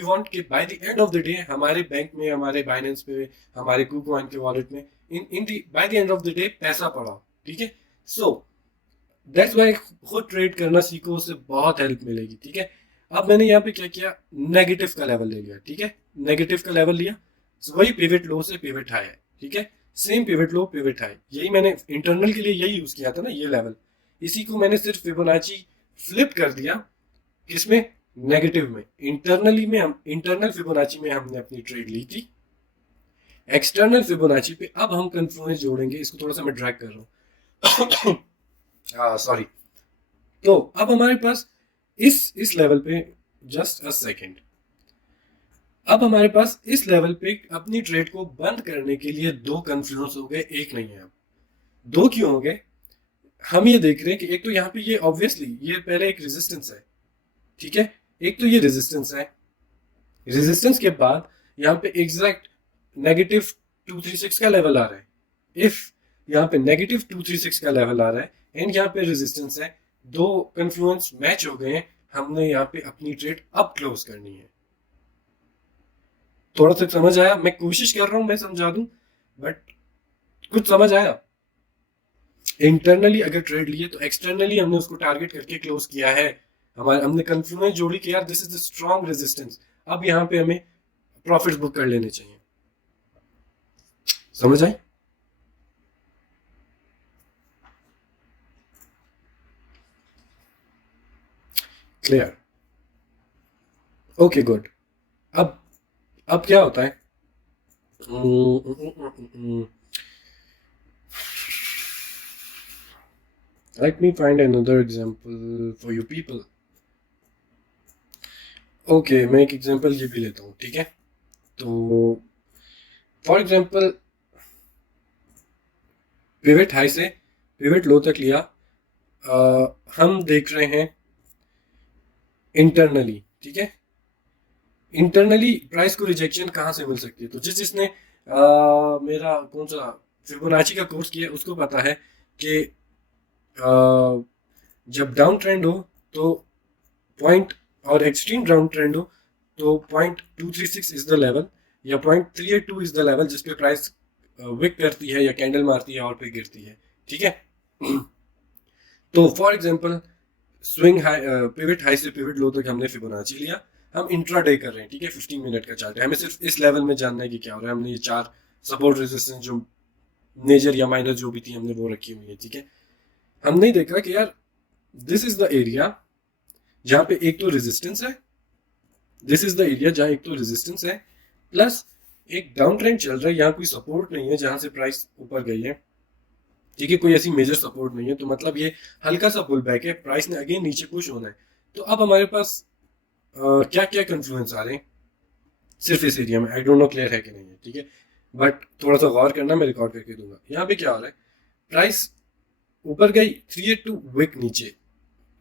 want कि by the end of the day हमारे बैंक में, हमारे बाइनेंस पे, हमारे कुकॉइन के वॉलेट में, in the by the end of the day पैसा पड़ा हो, ठीक है। सो दैट्स वाई खुद ट्रेड करना सीखो, उससे बहुत हेल्प मिलेगी, ठीक है। अब मैंने यहाँ पे क्या किया, नेगेटिव का लेवल ले लिया, ठीक है। नेगेटिव का लेवल लिया, so वही पिवट लो से पिवट हाई है, ठीक है। सेम पिवट लो पिवट हाई, यही मैंने इंटरनल के लिए यही यूज किया था ना, ये लेवल। इसी को मैंने सिर्फ फिबोनाची फ्लिप कर दिया, किसमें, नेगेटिव में। इंटरनली में हम इंटरनल फिबोनाची में हमने अपनी ट्रेड ली थी। एक्सटर्नल फिबोनाची पे अब हम कन्फ्लुएंस जोड़ेंगे, इसको थोड़ा सा मैं ड्रैग कर रहा हूँ सॉरी। तो अब हमारे पास इस लेवल पे, जस्ट अ सेकेंड, अब हमारे पास इस लेवल पे अपनी ट्रेड को बंद करने के लिए दो कन्फ्लुएंस हो गए, एक नहीं है। अब दो क्यों हो गए, हम ये देख रहे हैं कि एक तो यहाँ पे ये ऑब्वियसली ये पहले एक रेजिस्टेंस है, ठीक है। एक तो ये रेजिस्टेंस है, रेजिस्टेंस के बाद यहाँ पे एग्जैक्ट नेगेटिव 236 का लेवल आ रहा है। इफ यहाँ पे नेगेटिव 236 का लेवल आ रहा है एंड यहाँ पे रेजिस्टेंस है, दो कन्फ्लुएंस मैच हो गए हैं, हमने यहाँ पे अपनी ट्रेड अब क्लोज करनी है। थोड़ा सा समझ आया? मैं कोशिश कर रहा हूं मैं समझा दूं, बट कुछ समझ आया? इंटरनली अगर ट्रेड लिए तो एक्सटर्नली हमने उसको टारगेट करके क्लोज किया है। हमारे हमने कन्फ्लुएंस जोड़ी कि यार this is the strong resistance, अब यहाँ पे हमें प्रॉफिट बुक कर लेने चाहिए। समझ आई? क्लियर? Okay good. अब क्या होता है, let me find another example for you people. Okay, मैं एक एग्जांपल ये भी लेता हूँ, ठीक है। तो फॉर एग्जांपल पिवट हाई से पिवट लो तक लिया, हम देख रहे हैं इंटरनली, ठीक है। इंटरनली प्राइस को रिजेक्शन कहाँ से मिल सकती है, तो जिसने मेरा कौन सा फिबोनाची का कोर्स किया उसको पता है कि जब डाउन ट्रेंड हो तो पॉइंट, और एक्सट्रीम डाउन ट्रेंड हो तो 0.236 इज द लेवल, या 0.382 इज द लेवल जिसपे प्राइस विक करती है या कैंडल मारती है और फिर गिरती है, ठीक है। तो for example swing high, pivot high से पिवट लो तक हमने फिबोनाची लिया, हम इंट्राडे कर रहे हैं, ठीक है। 15 मिनट का चार्ट है, हमें सिर्फ इस लेवल में जानना है कि क्या हो रहा है। हमने ये चार सपोर्ट रेजिस्टेंस जो मेजर या माइनर जो भी थी हमने वो रखी हुई है, ठीक है। हमने देखा कि यार दिस इज द एरिया जहां पे एक तो रेजिस्टेंस है, दिस इज द एरिया जहां एक तो रेजिस्टेंस है, प्लस एक डाउन ट्रेंड चल रहा है, यहाँ कोई सपोर्ट नहीं है जहां से प्राइस ऊपर गई है, ठीक है। कोई ऐसी मेजर सपोर्ट नहीं है, तो मतलब ये हल्का सा पुल बैक है, प्राइस ने अगेन नीचे पुश होना है। तो अब हमारे पास क्या क्या कन्फ्लुएंस आ रहे हैं सिर्फ इस एरिया में, आई डोंट नो क्लियर है कि नहीं है, ठीक है। बट थोड़ा सा गौर करना, मैं रिकॉर्ड करके दूंगा। यहाँ पे क्या हो रहा है, प्राइस ऊपर गई 382 विक नीचे,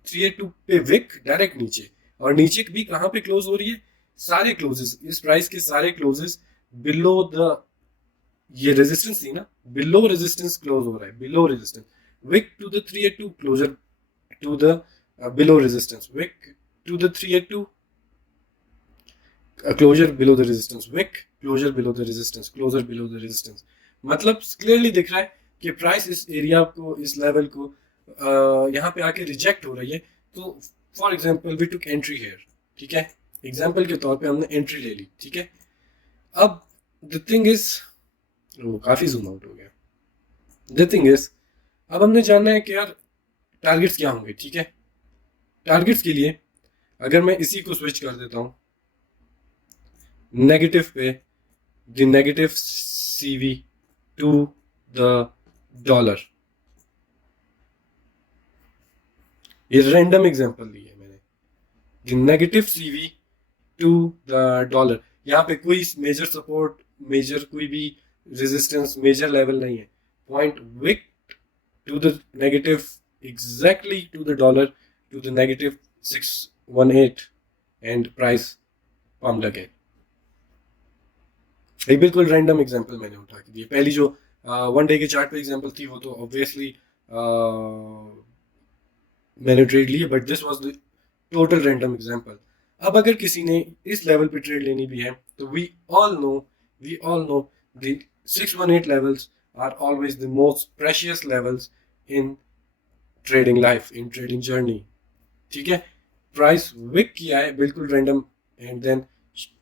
382 पे विक डायरेक्ट नीचे, और नीचे भी कहाँ पे क्लोज हो रही है, सारे क्लोजेस इस प्राइस के सारे क्लोजेस बिलो द, ये रेजिस्टेंस थी ना, बिलो रेजिस्टेंस क्लोज हो रहा है, below resistance, wick to the 382 closure to the below resistance, wick to the 382 closure below the resistance, wick closure below the resistance, closure below the resistance. मतलब clearly दिख रहा है कि प्राइस इस area को, इस लेवल को यहाँ पे आके रिजेक्ट हो रही है। तो for example we took entry here, ठीक है, एग्जाम्पल के तौर पे हमने एंट्री ले ली, ठीक है। अब द थिंग इज, वो काफ़ी जूम आउट हो गया। द थिंग इज, अब हमने जानना है कि यार टारगेट्स क्या होंगे, ठीक है। टारगेट्स के लिए अगर मैं इसी को स्विच कर देता हूँ नेगेटिव पे, the negative CV to the dollar, ये रैंडम एग्जांपल ली है मैंने, the negative CV to the dollar. यहाँ पे कोई मेजर सपोर्ट, मेजर कोई भी रेजिस्टेंस, मेजर लेवल नहीं है। Point wick to the negative exactly to the dollar to the negative 618 and price pumped again. एक बिल्कुल रैंडम एग्जांपल मैंने उठा के दी। पहली जो वन डे के चार्ट पे एग्जांपल थी वो तो ऑब्वियसली मैंने ट्रेड ली है, but this was the total random example. अब अगर किसी ने इस लेवल पे ट्रेड लेनी भी है तो we all know the 618 levels are always the most precious levels in trading life, in trading journey, ठीक है। प्राइस विक किया है बिल्कुल रैंडम एंड देन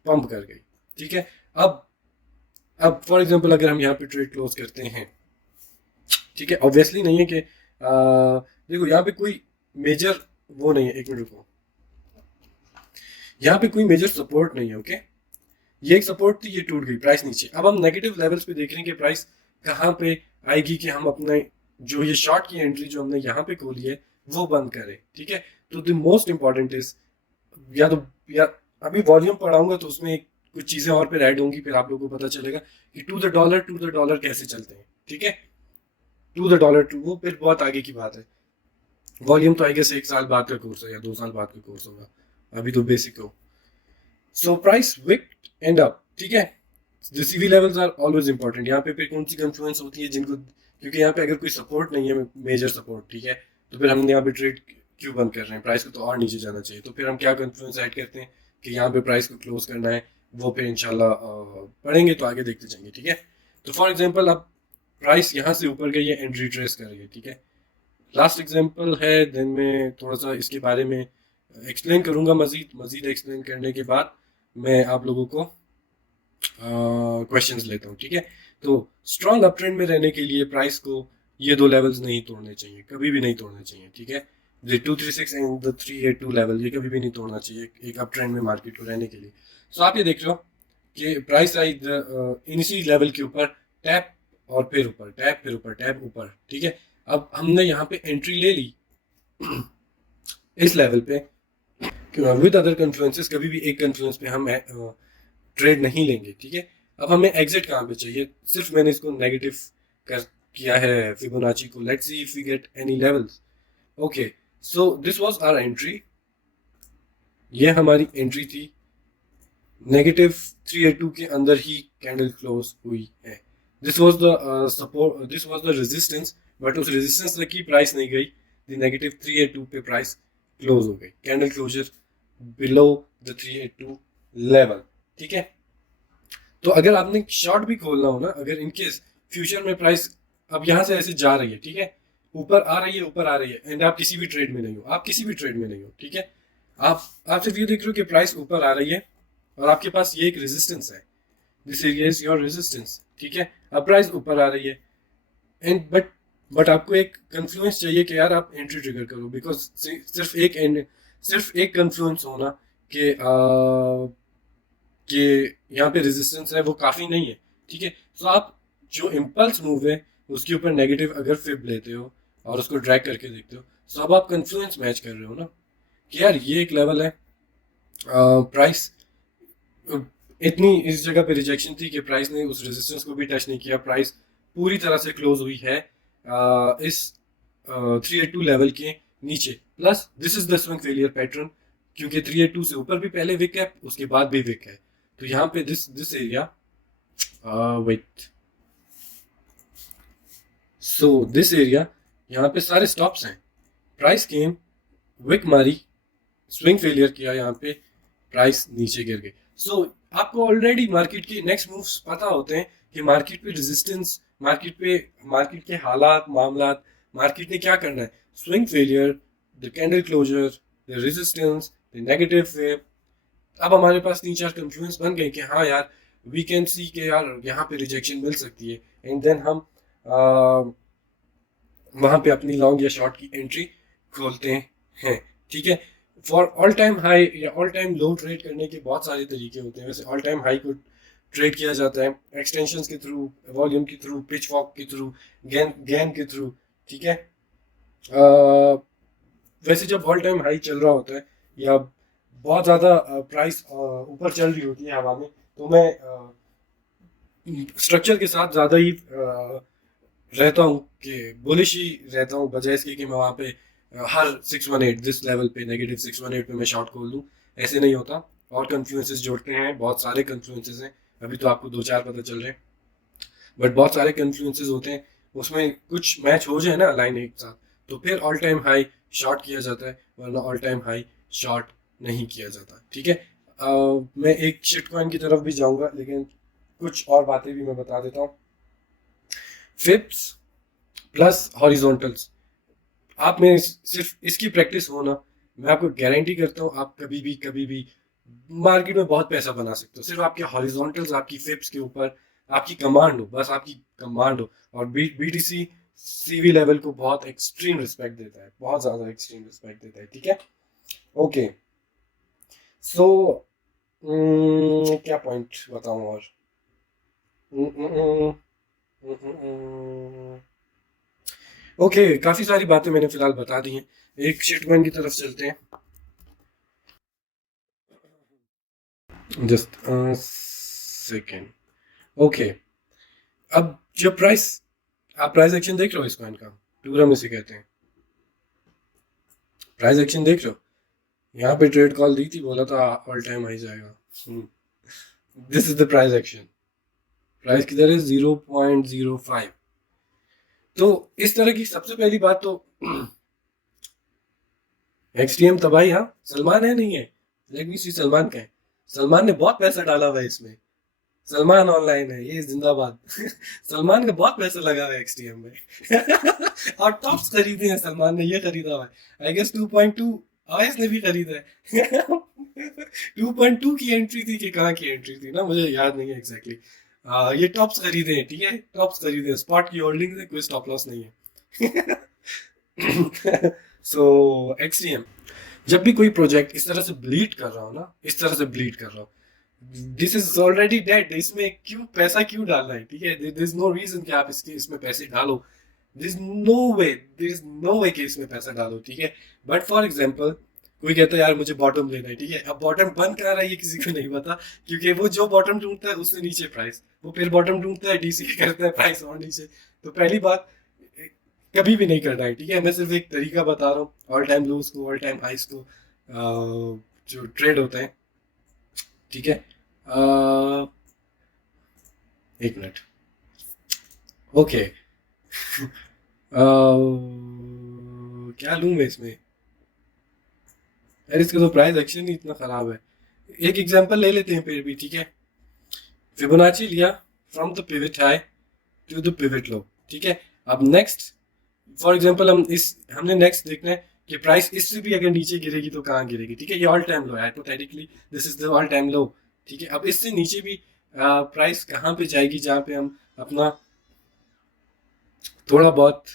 पंप कर गई, ठीक है। अब फॉर एग्जांपल अगर हम यहाँ पे ट्रेड क्लोज करते हैं, ठीक है, ऑब्वियसली नहीं है कि देखो यहाँ पे कोई मेजर वो नहीं है, एक मिनट रुको, यहाँ पे कोई मेजर सपोर्ट नहीं है, ओके। ये एक सपोर्ट थी, ये टूट गई, प्राइस नीचे। अब हम नेगेटिव लेवल्स पे देख रहे हैं कि प्राइस कहाँ पे आएगी कि हम अपना जो ये शॉर्ट की एंट्री जो हमने यहाँ पे खोली है वो बंद करें, ठीक है। तो द मोस्ट इंपॉर्टेंट इज, या अभी वॉल्यूम पढ़ाऊंगा तो उसमें कुछ चीजें और फिर ऐड होंगी, फिर आप लोगों को पता चलेगा कि टू द डॉलर कैसे चलते हैं, ठीक है। टू द डॉलर टू, वो फिर बहुत आगे की बात है। वॉल्यूम तो आई गेस 1 साल बाद का कोर्स है या 2 साल बाद का कोर्स होगा, अभी तो बेसिक हो। So price wick and up, ठीक है। The CV levels are always important. यहाँ पे फिर कौन सी कन्फ्लुएंस होती है जिनको, क्योंकि यहाँ पे अगर कोई सपोर्ट नहीं है, मेजर सपोर्ट, ठीक है, तो फिर हम यहाँ पे ट्रेड क्यों बंद कर रहे हैं, प्राइस को तो और नीचे जाना चाहिए। तो फिर हम क्या कन्फ्लुएंस ऐड करते हैं कि यहाँ पे प्राइस को क्लोज करना है, वो फिर इंशाल्लाह पढ़ेंगे तो आगे देखते जाएंगे, ठीक है। तो फॉर एग्जाम्पल अब प्राइस यहाँ से ऊपर गई है एंड रिट्रेस कर रही है, ठीक है। लास्ट एग्जाम्पल है, देन मैं थोड़ा सा इसके बारे में एक्सप्लेन करूँगा। मजीद एक्सप्लेन करने के बाद मैं आप लोगों को क्वेश्चंस लेता हूँ, ठीक है। तो स्ट्रॉन्ग अप ट्रेंड में रहने के लिए प्राइस को ये दो लेवल्स नहीं तोड़ने चाहिए, कभी भी नहीं तोड़ने चाहिए, ठीक है। द 236 एंड द 382 लेवल ये कभी भी नहीं तोड़ना चाहिए एक अप ट्रेंड में मार्केट को रहने के लिए। सो आप ये देख रहे हो कि प्राइस आई इसी लेवल के ऊपर टैप और फिर ऊपर, टैप फिर ऊपर, टैप ऊपर, ठीक है। अब हमने यहाँ पे एंट्री ले ली इस लेवल पे, विद अदर कन्फ्लुएंसेस, कभी भी एक कन्फ्लुएंस पे हम ट्रेड नहीं लेंगे, ठीक है। अब हमें एग्जिट कहाँ पे चाहिए, सिर्फ मैंने इसको नेगेटिव कर किया है फिबोनाची को। Let's see if we get any levels. Okay, so this was our entry, ये हमारी एंट्री थी। नेगेटिव 382 के अंदर ही कैंडल क्लोज हुई है। This was the support, this was the resistance, but उस रेजिस्टेंस तक की प्राइस नहीं गई। द नेगेटिव 382 पे प्राइस क्लोज हो गई, candle closure below the 382 level, ठीक है। तो अगर आपने शॉर्ट भी खोलना हो ना, अगर इनकेस फ्यूचर में प्राइस अब यहाँ से ऐसे जा रही है, ठीक है, ऊपर आ रही है, ऊपर आ रही है, एंड आप किसी भी ट्रेड में नहीं हो, आप किसी भी ट्रेड में नहीं हो, ठीक है। आप सिर्फ ये देख रहे हो कि प्राइस ऊपर आ रही है और आपके पास ये एक रेजिस्टेंस है, this area is your resistance, ठीक है। अब प्राइस ऊपर आ रही है एंड बट आपको एक कन्फ्लुएंस चाहिए कि यार आप एंट्री ट्रिगर करो, बिकॉज सिर्फ एक कन्फ्लुएंस होना कि यहाँ पे रेजिस्टेंस है वो काफ़ी नहीं है, ठीक है। तो आप जो इम्पल्स मूव है उसके ऊपर नेगेटिव अगर फिब लेते हो और उसको ड्रैग करके देखते हो, तो अब आप कन्फ्लुएंस मैच कर रहे हो ना कि यार ये एक लेवल है, प्राइस इतनी इस जगह पे रिजेक्शन थी कि प्राइस ने उस रेजिस्टेंस को भी टच नहीं किया, प्राइस पूरी तरह से क्लोज हुई है इस 382 लेवल के नीचे। Plus this is the swing failure pattern, क्योंकि 382 से ऊपर भी पहले विक है, उसके बाद भी विक है। तो यहाँ पे this area wait, so this area, यहाँ पे सारे स्टॉप्स हैं। प्राइस केम, विक मारी, स्विंग फेलियर किया, यहाँ पे प्राइस नीचे गिर गई। सो आपको ऑलरेडी मार्केट के नेक्स्ट मूव्स पता होते हैं कि मार्केट पे रेजिस्टेंस, मार्केट के हालात मामलात, मार्केट ने क्या करना है, swing failure, the candle closure, the resistance, the negative wave. अब हमारे पास 3-4 कंफ्यूज बन गए कि हाँ यार वी कैन सी के यार यहाँ पे रिजेक्शन मिल सकती है, एंड देन हम वहां पे अपनी लॉन्ग या शॉर्ट की एंट्री खोलते हैं। ठीक है, फॉर ऑल टाइम हाई या ऑल टाइम लो ट्रेड करने के बहुत सारे तरीके होते हैं। वैसे ऑल टाइम हाई को ट्रेड किया जाता है एक्सटेंशंस के थ्रू, वॉल्यूम के थ्रू, पिच वॉक के थ्रू, गैन गैन के थ्रू। ठीक है, वैसे जब ऑल टाइम हाई चल रहा होता है या बहुत ज़्यादा प्राइस ऊपर चल रही होती है हवा में, तो मैं स्ट्रक्चर के साथ ज़्यादा ही रहता हूँ कि बुलिश ही रहता हूँ, बजाय इसके कि मैं वहाँ पे हर 618 दिस लेवल पे नेगेटिव 618 पे मैं शॉर्ट खोल दूँ। ऐसे नहीं होता, और कन्फ्लुएंसेस जोड़ते हैं, बहुत सारे कन्फ्लुएंसेस हैं। अभी तो आपको 2-4 पता चल रहे हैं, बट बहुत सारे कन्फ्लुएंसेस होते हैं, उसमें कुछ मैच हो जाए ना लाइन एक साथ, तो फिर ऑल टाइम हाई शॉर्ट किया जाता है, वरना ऑल टाइम हाई शॉर्ट नहीं किया जाता। ठीक है, मैं एक शिट कॉइन की तरफ भी जाऊंगा, लेकिन कुछ और बातें भी मैं बता देता हूँ। फिप्स प्लस हॉरिजॉन्टल्स, आप में सिर्फ इसकी प्रैक्टिस हो ना, मैं आपको गारंटी करता हूँ आप कभी भी मार्केट में बहुत पैसा बना सकते हो। सिर्फ आपके हॉरिजॉन्टल्स, आपकी फिप्स के ऊपर आपकी कमांड हो, बस आपकी कमांड हो। और बीटीसी सीवी लेवल को बहुत एक्सट्रीम रिस्पेक्ट देता है, बहुत ज्यादा एक्सट्रीम रिस्पेक्ट देता है। ठीक है, ओके। सो क्या पॉइंट बताऊं और ओके, काफी सारी बातें मैंने फिलहाल बता दी हैं, एक शिटकॉइन की तरफ चलते हैं। Just second. ओके, अब जब प्राइस, आप प्राइस एक्शन देख रहे हो इस कॉइन का, टूरम इसे कहते हैं, प्राइस एक्शन देख रहे हो। यहाँ पे ट्रेड कॉल दी थी, बोला था ऑल टाइम हाई जाएगा। This is the price action, price किधर है 0.05। तो इस तरह की सबसे पहली बात तो एक्सटीएम तबाही, हाँ सलमान है नहीं है, लेट मी सी सलमान का है। सलमान ने बहुत पैसा डाला हुआ है इसमें, सलमान ऑनलाइन है ये जिंदाबाद। सलमान का बहुत पैसा लगा हुआ है एक्सटीएम में। और टॉप्स खरीदे हैं सलमान ने, ये खरीदा हुआ है आई गेस 2.2 आवेश ने भी खरीदा है। 2.2 की एंट्री थी कि कहाँ की एंट्री थी ना, मुझे याद नहीं है एग्जैक्टली। ये टॉप्स खरीदे हैं, ठीक है, टॉप्स खरीदे हैं, स्पॉट की होल्डिंग है, कोई स्टॉप लॉस नहीं है। सो एक्सटीएम, जब भी कोई प्रोजेक्ट इस तरह से ब्लीड कर रहा हो ना, इस तरह से ब्लीड कर रहा हो, दिस इज ऑलरेडी डेड, इसमें क्यों पैसा क्यों डालना है। ठीक है, देयर इज नो रीजन कि आप इसके इसमें पैसे डालो, देयर इज नो वे कि इसमें पैसा डालो। ठीक है, बट फॉर एग्जांपल कोई कहता है यार मुझे बॉटम लेना है, ठीक है, अब बॉटम बन कहाँ रहा है ये किसी को नहीं पता, क्योंकि वो जो बॉटम ढूंढता है उससे नीचे प्राइस, वो फिर बॉटम ढूंढता है डीसी करता है प्राइस और नीचे। तो पहली बात कभी भी नहीं करना है। ठीक है, मैं सिर्फ एक तरीका बता रहा हूँ, ऑल टाइम लोज को, ऑल टाइम हाइस को जो ट्रेड होता है। ठीक है, एक मिनट, ओके। क्या लूं मैं इसमें, यार इसका तो प्राइस एक्शन ही इतना खराब है। एक एग्जांपल ले लेते हैं फिर भी। ठीक है, फिबोनाची लिया from the pivot high to the pivot low. ठीक है, अब नेक्स्ट फॉर एग्जांपल हमने नेक्स्ट देखना है कि प्राइस इससे भी अगर नीचे गिरेगी तो कहाँ गिरेगी। ठीक है, ये ऑल टाइम लो है, hypothetically this is the all time low. ठीक है, अब इससे नीचे भी प्राइस कहाँ पे जाएगी जहाँ पे हम अपना थोड़ा बहुत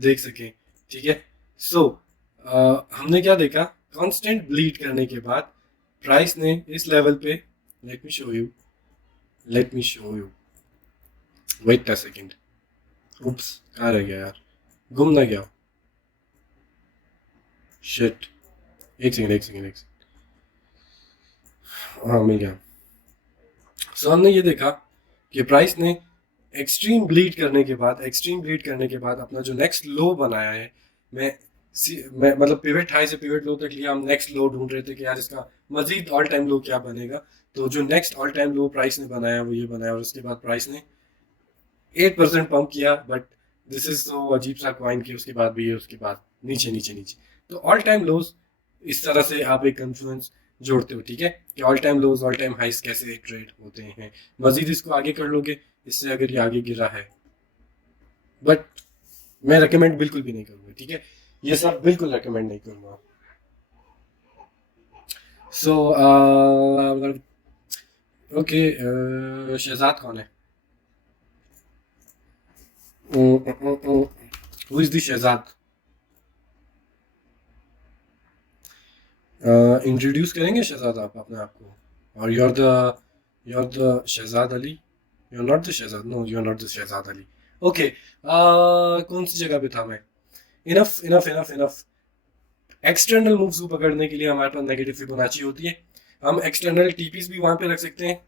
देख सकें। ठीक है, सो हमने क्या देखा, कांस्टेंट ब्लीड करने के बाद प्राइस ने इस लेवल पे, let me show you, let me show you, wait a second, oops कहाँ रह गया यार, गुम ना गया, शिट, एक सेकंड एक सेकंड एक सेकंड, हाँ मिल गया। सो हमने ये देखा कि प्राइस ने एक्सट्रीम ब्लीड करने के बाद, एक्सट्रीम ब्लीड करने के बाद अपना जो नेक्स्ट लो बनाया है, मैं मैं मतलब पिवट हाई से पिवट लो तक लिया, हम नेक्स्ट लो ढूंढ रहे थे कि यार इसका मजीद ऑल टाइम लो क्या बनेगा। तो जो नेक्स्ट ऑल टाइम लो प्राइस ने बनाया वो ये बनाया, और उसके बाद प्राइस ने 8% पंप किया, बट दिस इज तो अजीब सा क्वाइन की उसके बाद भी है, उसके बाद नीचे नीचे नीचे। तो ऑल टाइम लोज इस तरह से आप एक कन्फ्लुएंस जोड़ते हो। ठीक है, कि ऑल टाइम लोज ऑल टाइम हाइस कैसे ट्रेड होते हैं। मजीद इसको आगे कर लोगे इससे, अगर ये आगे गिरा है, बट मैं रेकमेंड बिल्कुल भी नहीं करूँगा। ठीक है, ये सब बिल्कुल रेकमेंड नहीं करूँगा। सो ओके, शहजाद कौन है? Who is the Shahzad? Introduce करेंगे शहजाद आप अपने आप को? और you are the Shahzad Ali? You are not the Shahzad, no you are not the Shahzad Ali. Okay, कौन सी जगह पे था मैं? Enough enough enough enough. External moves को पकड़ने के लिए हमारे पास नेगेटिव फिबोनाची होती है। हम एक्सटर्नल टीपीस भी वहां पे रख सकते हैं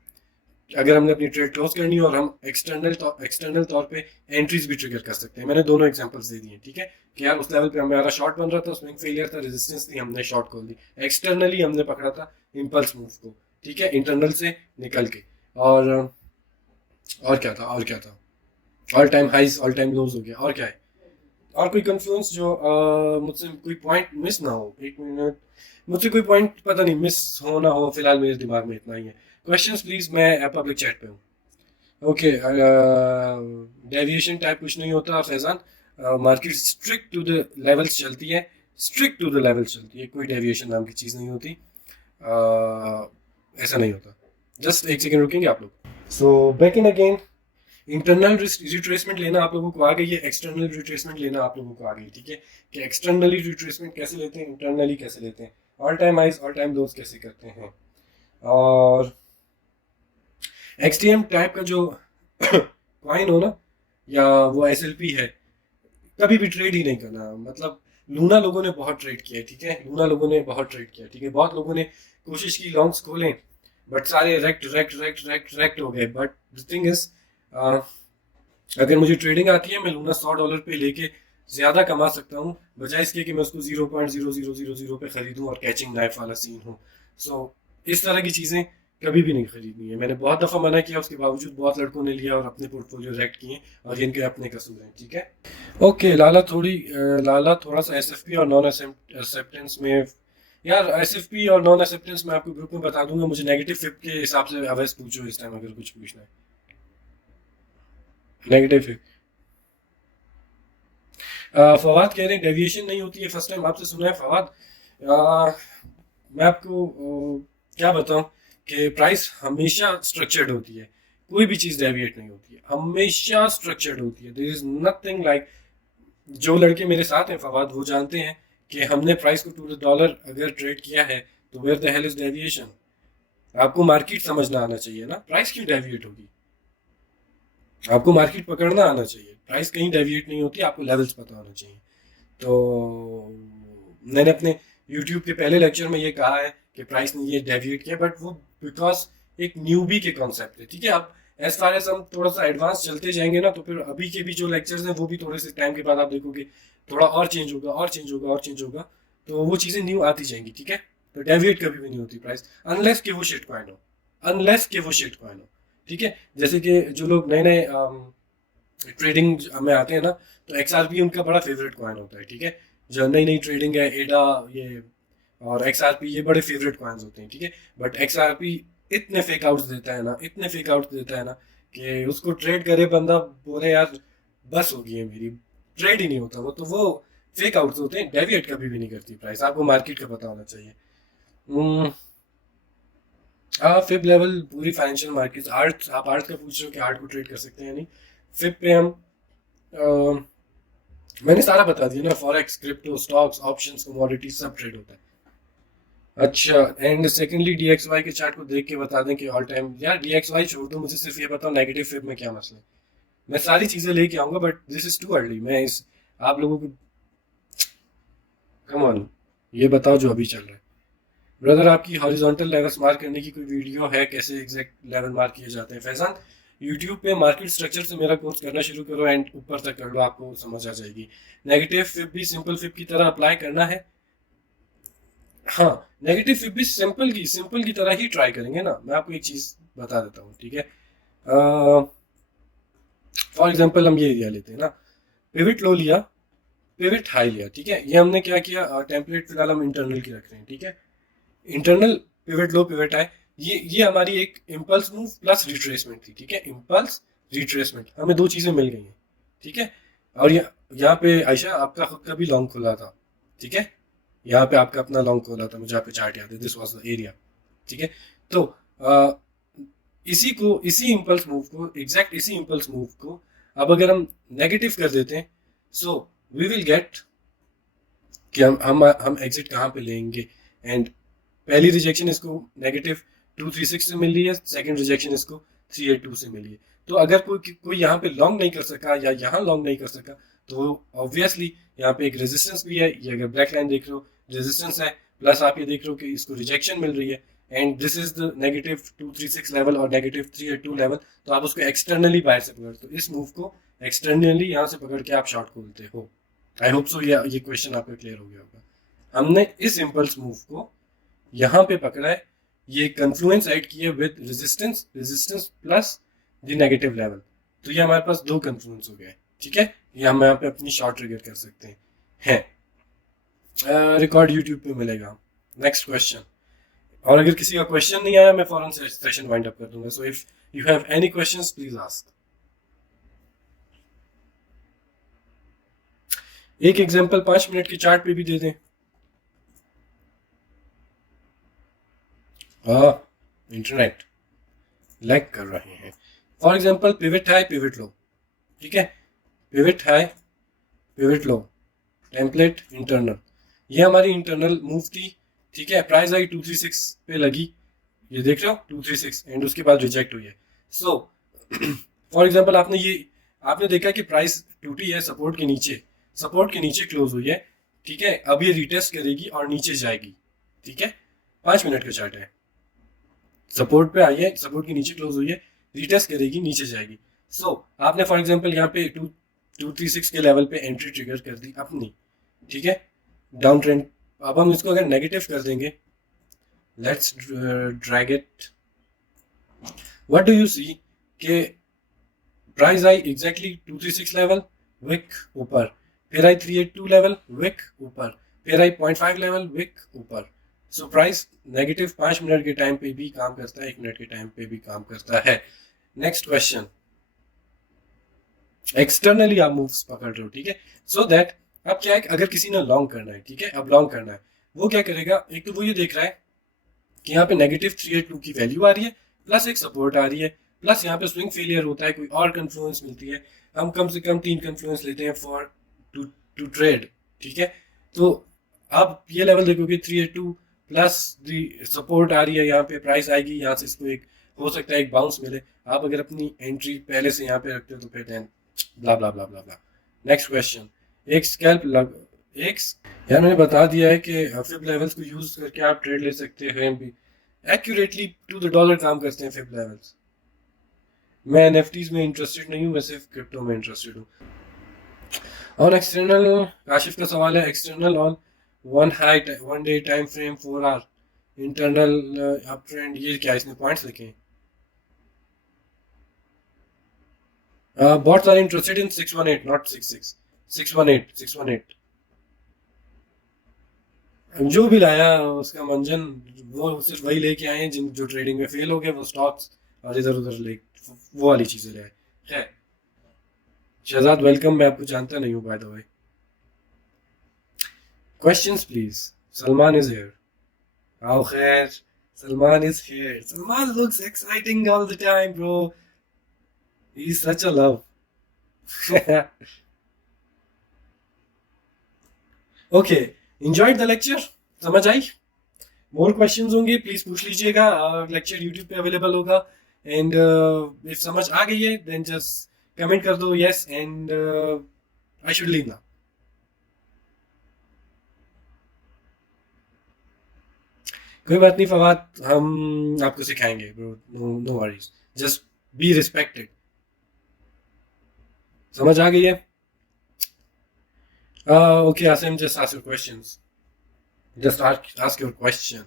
अगर हमने अपनी ट्रेड क्लोज करनी है, और हम एक्सटर्नल तौर पे एंट्रीज भी ट्रिगर कर सकते हैं। मैंने दोनों एग्जांपल्स दे दिए, ठीक है, कि यार उस लेवल पे हमारा शॉर्ट बन रहा था, स्विंग फेलियर था, रेजिस्टेंस थी, हमने शॉर्ट खोल दी। एक्सटर्नली हमने पकड़ा था इंपल्स मूव को, ठीक है, इंटरनल से निकल के। और क्या था, और क्या था? All time highs all time lows हो गया, और क्या है? और कोई कंफ्लुएंस जो मुझसे कोई पॉइंट मिस ना हो? एक मिनट, मुझसे कोई पॉइंट पता नहीं मिस हो ना हो, फिलहाल मेरे दिमाग में इतना ही है। क्वेश्चंस प्लीज, मैं पब्लिक चैट पे हूँ। ओके, डेविएशन टाइप कुछ नहीं होता Faizan. Market strict to the levels चलती है, स्ट्रिक्ट टू द लेवल्स चलती है, कोई डेविएशन नाम की चीज़ नहीं होती। ऐसा नहीं होता। जस्ट एक सेकेंड रुकेंगे आप लोग? So back in again. Internal retracement लेना आप लोगों को आ गई है, एक्सटर्नल रिट्रेसमेंट लेना आप लोगों को आ गई, ठीक है, कि एक्सटर्नली रिट्रेसमेंट कैसे लेते हैं, इंटरनली कैसे लेते हैं, all time highs all time lows कैसे करते हैं। और एक्सटीएम टाइप का जो कॉइन हो ना, या वो एसएलपी है, कभी भी ट्रेड ही नहीं करना। मतलब लूना लोगों ने बहुत ट्रेड किया है, ठीक है, लूना लोगों ने बहुत ट्रेड किया है, ठीक है, बहुत लोगों ने कोशिश की लॉन्ग्स खोलें, बट सारे rekt rekt rekt rekt rekt हो गए। बट द थिंग इज, अगर मुझे ट्रेडिंग आती है, मैं लूना $100 पे लेके ज्यादा कमा सकता हूँ, बजाय इसके कि मैं उसको 0.0000 पे खरीदूं और कैचिंग नाइफ वाला सीन हो। सो इस तरह की चीजें कभी भी नहीं खरीदनी है। मैंने बहुत दफा मना किया, उसके बावजूद बहुत लड़कों ने लिया और अपने पोर्टफोलियो रेक्ट किए, और ये इनके अपने कसूर हैं, ठीक है। ओके, लाला थोड़ा सा एसएफपी और नॉन एक्सेप्टेंस में, यार एसएफपी और नॉन एक्सेप्टेंस मैं आपको ग्रुप में बता दूंगा। मुझे नेगेटिव फिप के हिसाब से अवैस पूछो इस टाइम, अगर कुछ पूछना है। नेगेटिव फिप, फवाद कह रहे हैं डेविएशन नहीं होती है, फर्स्ट टाइम आपसे सुना है फवाद। मैं आपको क्या बताऊं कि प्राइस हमेशा स्ट्रक्चर्ड होती है, कोई भी चीज़ डेविएट नहीं होती है, हमेशा स्ट्रक्चर्ड होती है। देयर इज नथिंग लाइक, जो लड़के मेरे साथ हैं फवाद, वो जानते हैं कि हमने प्राइस को टू द डॉलर अगर ट्रेड किया है, तो where the hell is deviation? आपको मार्केट समझना आना चाहिए ना, प्राइस क्यों डेविएट होगी? आपको मार्केट पकड़ना आना चाहिए, प्राइस कहीं डेविएट नहीं होती, आपको लेवल्स पता होना चाहिए। तो मैंने अपने यूट्यूब के पहले लेक्चर में ये कहा है कि प्राइस ने ये डेविएट किया, बट वो बिकॉज एक न्यूबी के कॉन्सेप्ट है, ठीक है। अब एज फार एज हम थोड़ा सा एडवांस चलते जाएंगे ना, तो फिर अभी के भी जो लेक्चर्स हैं वो भी थोड़े से टाइम के बाद आप देखोगे थोड़ा और चेंज होगा और चेंज होगा और चेंज होगा, तो वो चीज़ें न्यू आती जाएंगी, ठीक है। तो डेविएट कभी भी नहीं होती प्राइस, अनलेस कि वो शिट कॉइन हो, अनलेस कि वो शिट कॉइन हो, ठीक है। जैसे कि जो लोग नए नए ट्रेडिंग में आते हैं ना, तो एक्सआरपी उनका बड़ा फेवरेट कॉइन होता है, ठीक है। जो नई नई ट्रेडिंग है, एडा ये और एक्सआरपी, ये बड़े फेवरेट कॉइन्स होते हैं, ठीक है। बट एक्सआरपी इतने फेक आउट्स देता है ना, इतने फेक आउट्स देता है ना, कि उसको ट्रेड करे बंदा बोले यार बस होगी है मेरी, ट्रेड ही नहीं होता वो, तो वो फेक आउट्स होते हैं। डेविएट कभी भी नहीं करती प्राइस, आपको मार्केट का पता होना चाहिए। हाँ, फिब लेवल पूरी फाइनेंशियल मार्केट, आर्ट, आप आर्ट का पूछ रहे हो कि आर्ट को ट्रेड कर सकते हैं, नहीं। फिब पे हम मैंने सारा बता दिया ना, forex, crypto, stocks, options, commodities, सब ट्रेड होता है। अच्छा, एंड सेकेंडली डीएक्सवाई के चार्ट को देख के बता दें कि ऑल टाइम, यार डीएक्सवाई छोड़ दो, मुझे सिर्फ ये बताओ नेगेटिव फिब में क्या मसला है। मैं सारी चीजें लेके आऊंगा, but this is too early. मैं इस आप लोगों को, कम ऑन, ये बताओ जो अभी चल रहा है। ब्रदर, आपकी हॉरिजॉन्टल लेवल्स मार्क करने की कोई वीडियो है, कैसे एग्जैक्ट लेवल मार्क किए जाते हैं? फैजान, यूट्यूब पे मार्केट स्ट्रक्चर से मेरा कोर्स करना शुरू करो एंड ऊपर तक कर लो, आपको समझ आ जाएगी। नेगेटिव फिब भी सिंपल फिब की तरह अप्लाई करना है। हाँ, नेगेटिव फिब भी सिंपल की तरह ही ट्राई करेंगे ना। मैं आपको एक चीज बता देता हूँ, ठीक है। फॉर एग्जाम्पल हम ये एरिया लेते हैं ना, पिविट लो लिया, पिविट हाई लिया, ठीक है। ये हमने क्या किया, टेम्पलेट फिलहाल हम इंटरनल की रख रहे हैं, ठीक है। इंटरनल पिवट लो पिवट हाई, ये हमारी एक इम्पल्स मूव प्लस रिट्रेसमेंट थी, ठीक है। इम्पल्स रिट्रेसमेंट, हमें दो चीजें मिल गई हैं, ठीक है। और यहाँ पे आयशा आपका खुद का भी लॉन्ग खुला था, ठीक है। यहाँ पे आपका अपना लॉन्ग खोला था, मुझे यहाँ पे चार्ट याद है, दिस वाज द एरिया, ठीक है। तो इसी इम्पल्स मूव को, एग्जैक्ट इसी इम्पल्स मूव को अब अगर हम नेगेटिव कर देते हैं, सो वी विल गेट कि हम एग्जिट कहाँ पे लेंगे। एंड पहली रिजेक्शन इसको -236 से मिल रही है, सेकंड रिजेक्शन इसको 382 से मिली है। तो अगर कोई यहाँ पे लॉन्ग नहीं कर सका या यहाँ लॉन्ग नहीं कर सका, तो ऑब्वियसली यहाँ पे एक रेजिस्टेंस भी है, ये अगर ब्लैक लाइन देख रहे हो रेजिस्टेंस है, प्लस आप ये देख रहे हो कि इसको रिजेक्शन मिल रही है, and this is the -236 level और -382 लेवल। तो आप उसको एक्सटर्नली बाहर से पकड़ते हो, इस मूव को एक्सटर्नली यहाँ से पकड़ के आप शॉर्ट खोलते हो। आई होप सो ये क्वेश्चन आपको क्लियर हो गया होगा। हमने इस इम्पल्स मूव को यहाँ पे पकड़ा है, ये कन्फ्लुएंस ऐड किए with resistance plus the negative level, तो ये हमारे पास दो कन्फ्लुएंस हो गए, ठीक है। ये हम यहाँ पे अपनी शॉर्ट ट्रिगर कर सकते हैं। रिकॉर्ड यूट्यूब पे मिलेगा। नेक्स्ट क्वेश्चन, और अगर किसी का क्वेश्चन नहीं आया मैं फौरन से सेशन वाइंड अप कर दूंगा। So if you have any questions please ask. एक एग्जांपल 5 मिनट के चार्ट पे भी दे दें। इंटरनेट लैग कर रहे हैं। For example pivot high pivot low, ठीक है, pivot high pivot low, template internal, ये हमारी इंटरनल मूव थी, ठीक है। प्राइस आई 236 पे लगी, ये देख रहे हो 236, एंड उसके बाद रिजेक्ट हुई है। सो फॉर एग्जांपल आपने देखा कि प्राइस टूटी है सपोर्ट के नीचे क्लोज हुई है, ठीक है। अब ये रिटेस्ट करेगी और नीचे जाएगी, ठीक है। 5 मिनट का चार्ट है, सपोर्ट पे आई है, सपोर्ट के नीचे क्लोज हुई है, रिटेस्ट करेगी, नीचे जाएगी। सो आपने फॉर एग्जांपल यहाँ पे 236 के लेवल पे एंट्री ट्रिगर कर दी अपनी, ठीक है, डाउन ट्रेंड। अब हम इसको अगर नेगेटिव कर देंगे, let's drag it, what do you see के प्राइस आई एग्जैक्टली 236 लेवल, विक ऊपर, फिर आई 382 लेवल, विक ऊपर, फिर आई 0.5 लेवल, विक ऊपर। सो प्राइस नेगेटिव 5 मिनट के टाइम पे भी काम करता है, 1 मिनट के टाइम पे भी काम करता है। नेक्स्ट क्वेश्चन, एक्सटर्नली आप मूव्स पकड़ रहे हो, ठीक है। सो दैट अब क्या है, अगर किसी ने लॉन्ग करना है, ठीक है, अब लॉन्ग करना है, वो क्या करेगा, एक तो वो ये देख रहा है कि यहाँ पे -382 की वैल्यू आ रही है, प्लस एक सपोर्ट आ रही है, प्लस यहाँ पे स्विंग फेलियर होता है, कोई और कन्फ्लुएंस मिलती है, हम कम से कम 3 कन्फ्लुएंस लेते हैं फॉर टू ट्रेड, ठीक है। तो आप ये लेवल देखोगे 382 प्लस दी सपोर्ट आ रही है, यहाँ पे प्राइस आएगी, यहाँ से इसको एक हो सकता है एक बाउंस मिले। आप अगर अपनी एंट्री पहले से यहाँ पे रखते हो तो फिर देन ब्ला ब्ला ब्ला ब्ला ब्ला। नेक्स्ट क्वेश्चन, एक स्कैल्प एक यार मैंने बता दिया है कि फिब लेवल्स को यूज करके आप ट्रेड ले सकते हैं, भी एक्यूरेटली टू द डॉलर काम करते हैं फिब लेवल्स। मैं एनएफटीज में इंटरेस्टेड नहीं हूँ, मैं सिर्फ क्रिप्टो में इंटरेस्टेड हूँ। और एक्सटर्नल, काशिफ का सवाल है, external on 1 day time frame 4 hour internal up trend, ये क्या इसने पॉइंट्स लिखे हैं? बहुत सारे इंटरेस्टेड इन 618 नॉट 66, 618 जो भी लाया उसका मंजन, वो सिर्फ वही लेके आए हैं जिन जो ट्रेडिंग में फेल हो गए, वो स्टॉक्स और इधर उधर ले वो वाली चीजें ले आए। खैर शहजाद वेलकम, मैं आपको जानता नहीं हूँ by the way. Questions please, Salman is here. आओ खैर, Salman is here, Salman looks exciting all the time bro, he is such a love. Okay, enjoyed the lecture, समझ आई? मोर क्वेश्चंस होंगे प्लीज पूछ लीजिएगा, लेक्चर यूट्यूब पे अवेलेबल होगा। एंड इफ समझ आ गई है देन जस्ट कमेंट कर दो yes, and I should leave now. कोई बात नहीं फवाद, हम आपको सिखाएंगे bro, no worries, just be respected. समझ आ गई है? Okay Asim, just ask your questions, just ask your question.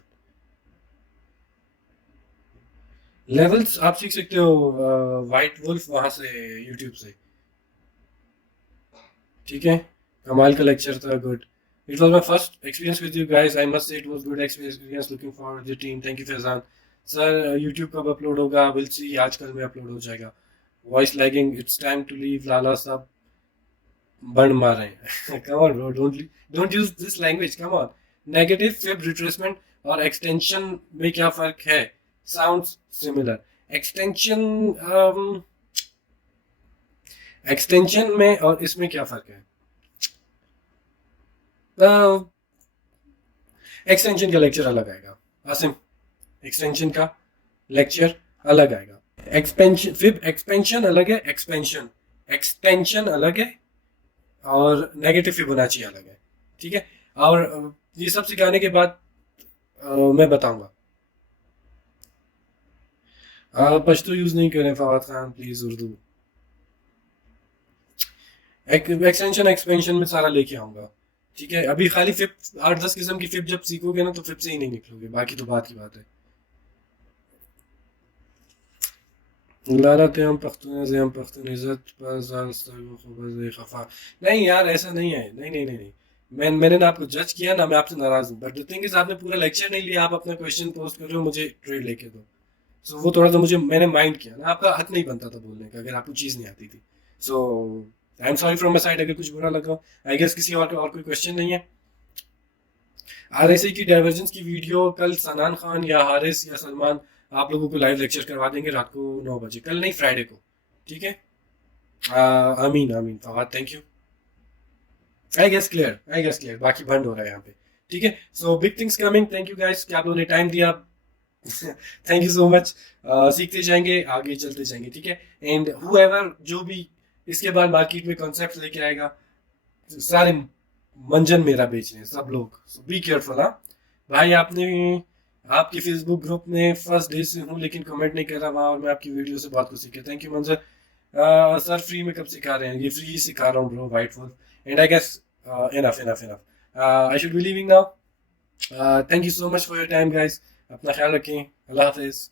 Levels आप सीख सकते हो वाइट वुल्फ वहां से, यूट्यूब से, ठीक है। कमाल का लेक्चर था, good. It was my first experience with you guys. I must say it was good experience. Looking forward to the team. Thank you Faizan sir. YouTube कब अपलोड होगा? We'll see, आजकल में अपलोड हो जाएगा। Voice lagging. It's time to leave. लाला साहब बंड मार रहे हैं। Come on bro, don't use this language. Come on. Negative fib retracement और एक्सटेंशन में क्या फर्क है? Sounds similar. एक्सटेंशन एक्सटेंशन में और इसमें क्या फर्क है? एक्सटेंशन का लेक्चर अलग आएगा आसिम, एक्सटेंशन का लेक्चर अलग आएगा। एक्सपेंशन फिब एक्सपेंशन अलग है, एक्सपेंशन एक्सटेंशन अलग है, और नेगेटिव फिबोनाची अलग है, ठीक है। और ये सब सिखाने के बाद मैं बताऊंगा। पश्तो यूज नहीं करें Fawad Khan please, Urdu extension expansion में सारा लेके आऊंगा, ठीक है। अभी खाली फिप 8-10 किस्म की फिप जब सीखोगे ना तो फिप से ही नहीं निकलोगे, बाकी तो बात की बात है। लाला थे हम पख्तून से हम पख्तून इज्जत पर खफा। नहीं यार ऐसा नहीं है, नहीं नहीं नहीं नहीं, मैंने ना आपको जज किया ना, मैं आपसे नाराज हूँ, बट द थिंग इज आपने पूरा लेक्चर नहीं लिया, आप अपना क्वेश्चन पोस्ट कर रहे हो मुझे ट्रेड लेके दो। सो वो थोड़ा सा मुझे मैंने माइंड किया ना, आपका हक नहीं बनता था बोलने का अगर आपको चीज़ नहीं आती थी। So I am sorry from my side अगर कुछ बुरा लगा। आई गेस किसी और कोई क्वेश्चन नहीं है। आरएसए की डाइवर्जेंस की वीडियो कल सनान खान या हारिस या सलमान आप लोगों को लाइव लेक्चर करवा देंगे रात को 9 बजे, कल नहीं फ्राइडे को, ठीक है। आमीन आमीन Fawad, thank you. I guess clear, बाकी बंद हो रहा है यहाँ पे, ठीक है। So big things coming, thank you guys कि आप लोगों ने टाइम दिया। Thank you so much. सीखते जाएंगे, आगे चलते जाएंगे, ठीक है। एंड हुएवर जो भी इसके बाद मार्केट में कॉन्सेप्ट लेके आएगा, सारे मंजन मेरा बेचने सब लोग, सो बी केयरफुल। हाँ भाई, आपने आपकी फेसबुक ग्रुप में फर्स्ट डे से हूँ लेकिन कमेंट नहीं कर रहा वहाँ, और मैं आपकी वीडियो से बहुत कुछ सीखा, थैंक यू मंजर। सर फ्री में कब सिखा रहे हैं? ये फ्री सिखा रहा हूँ bro, white wolf. And I guess enough enough enough, I should be leaving now. Thank you so much for your time guys, अपना ख्याल रखें, अल्लाह हाफिज।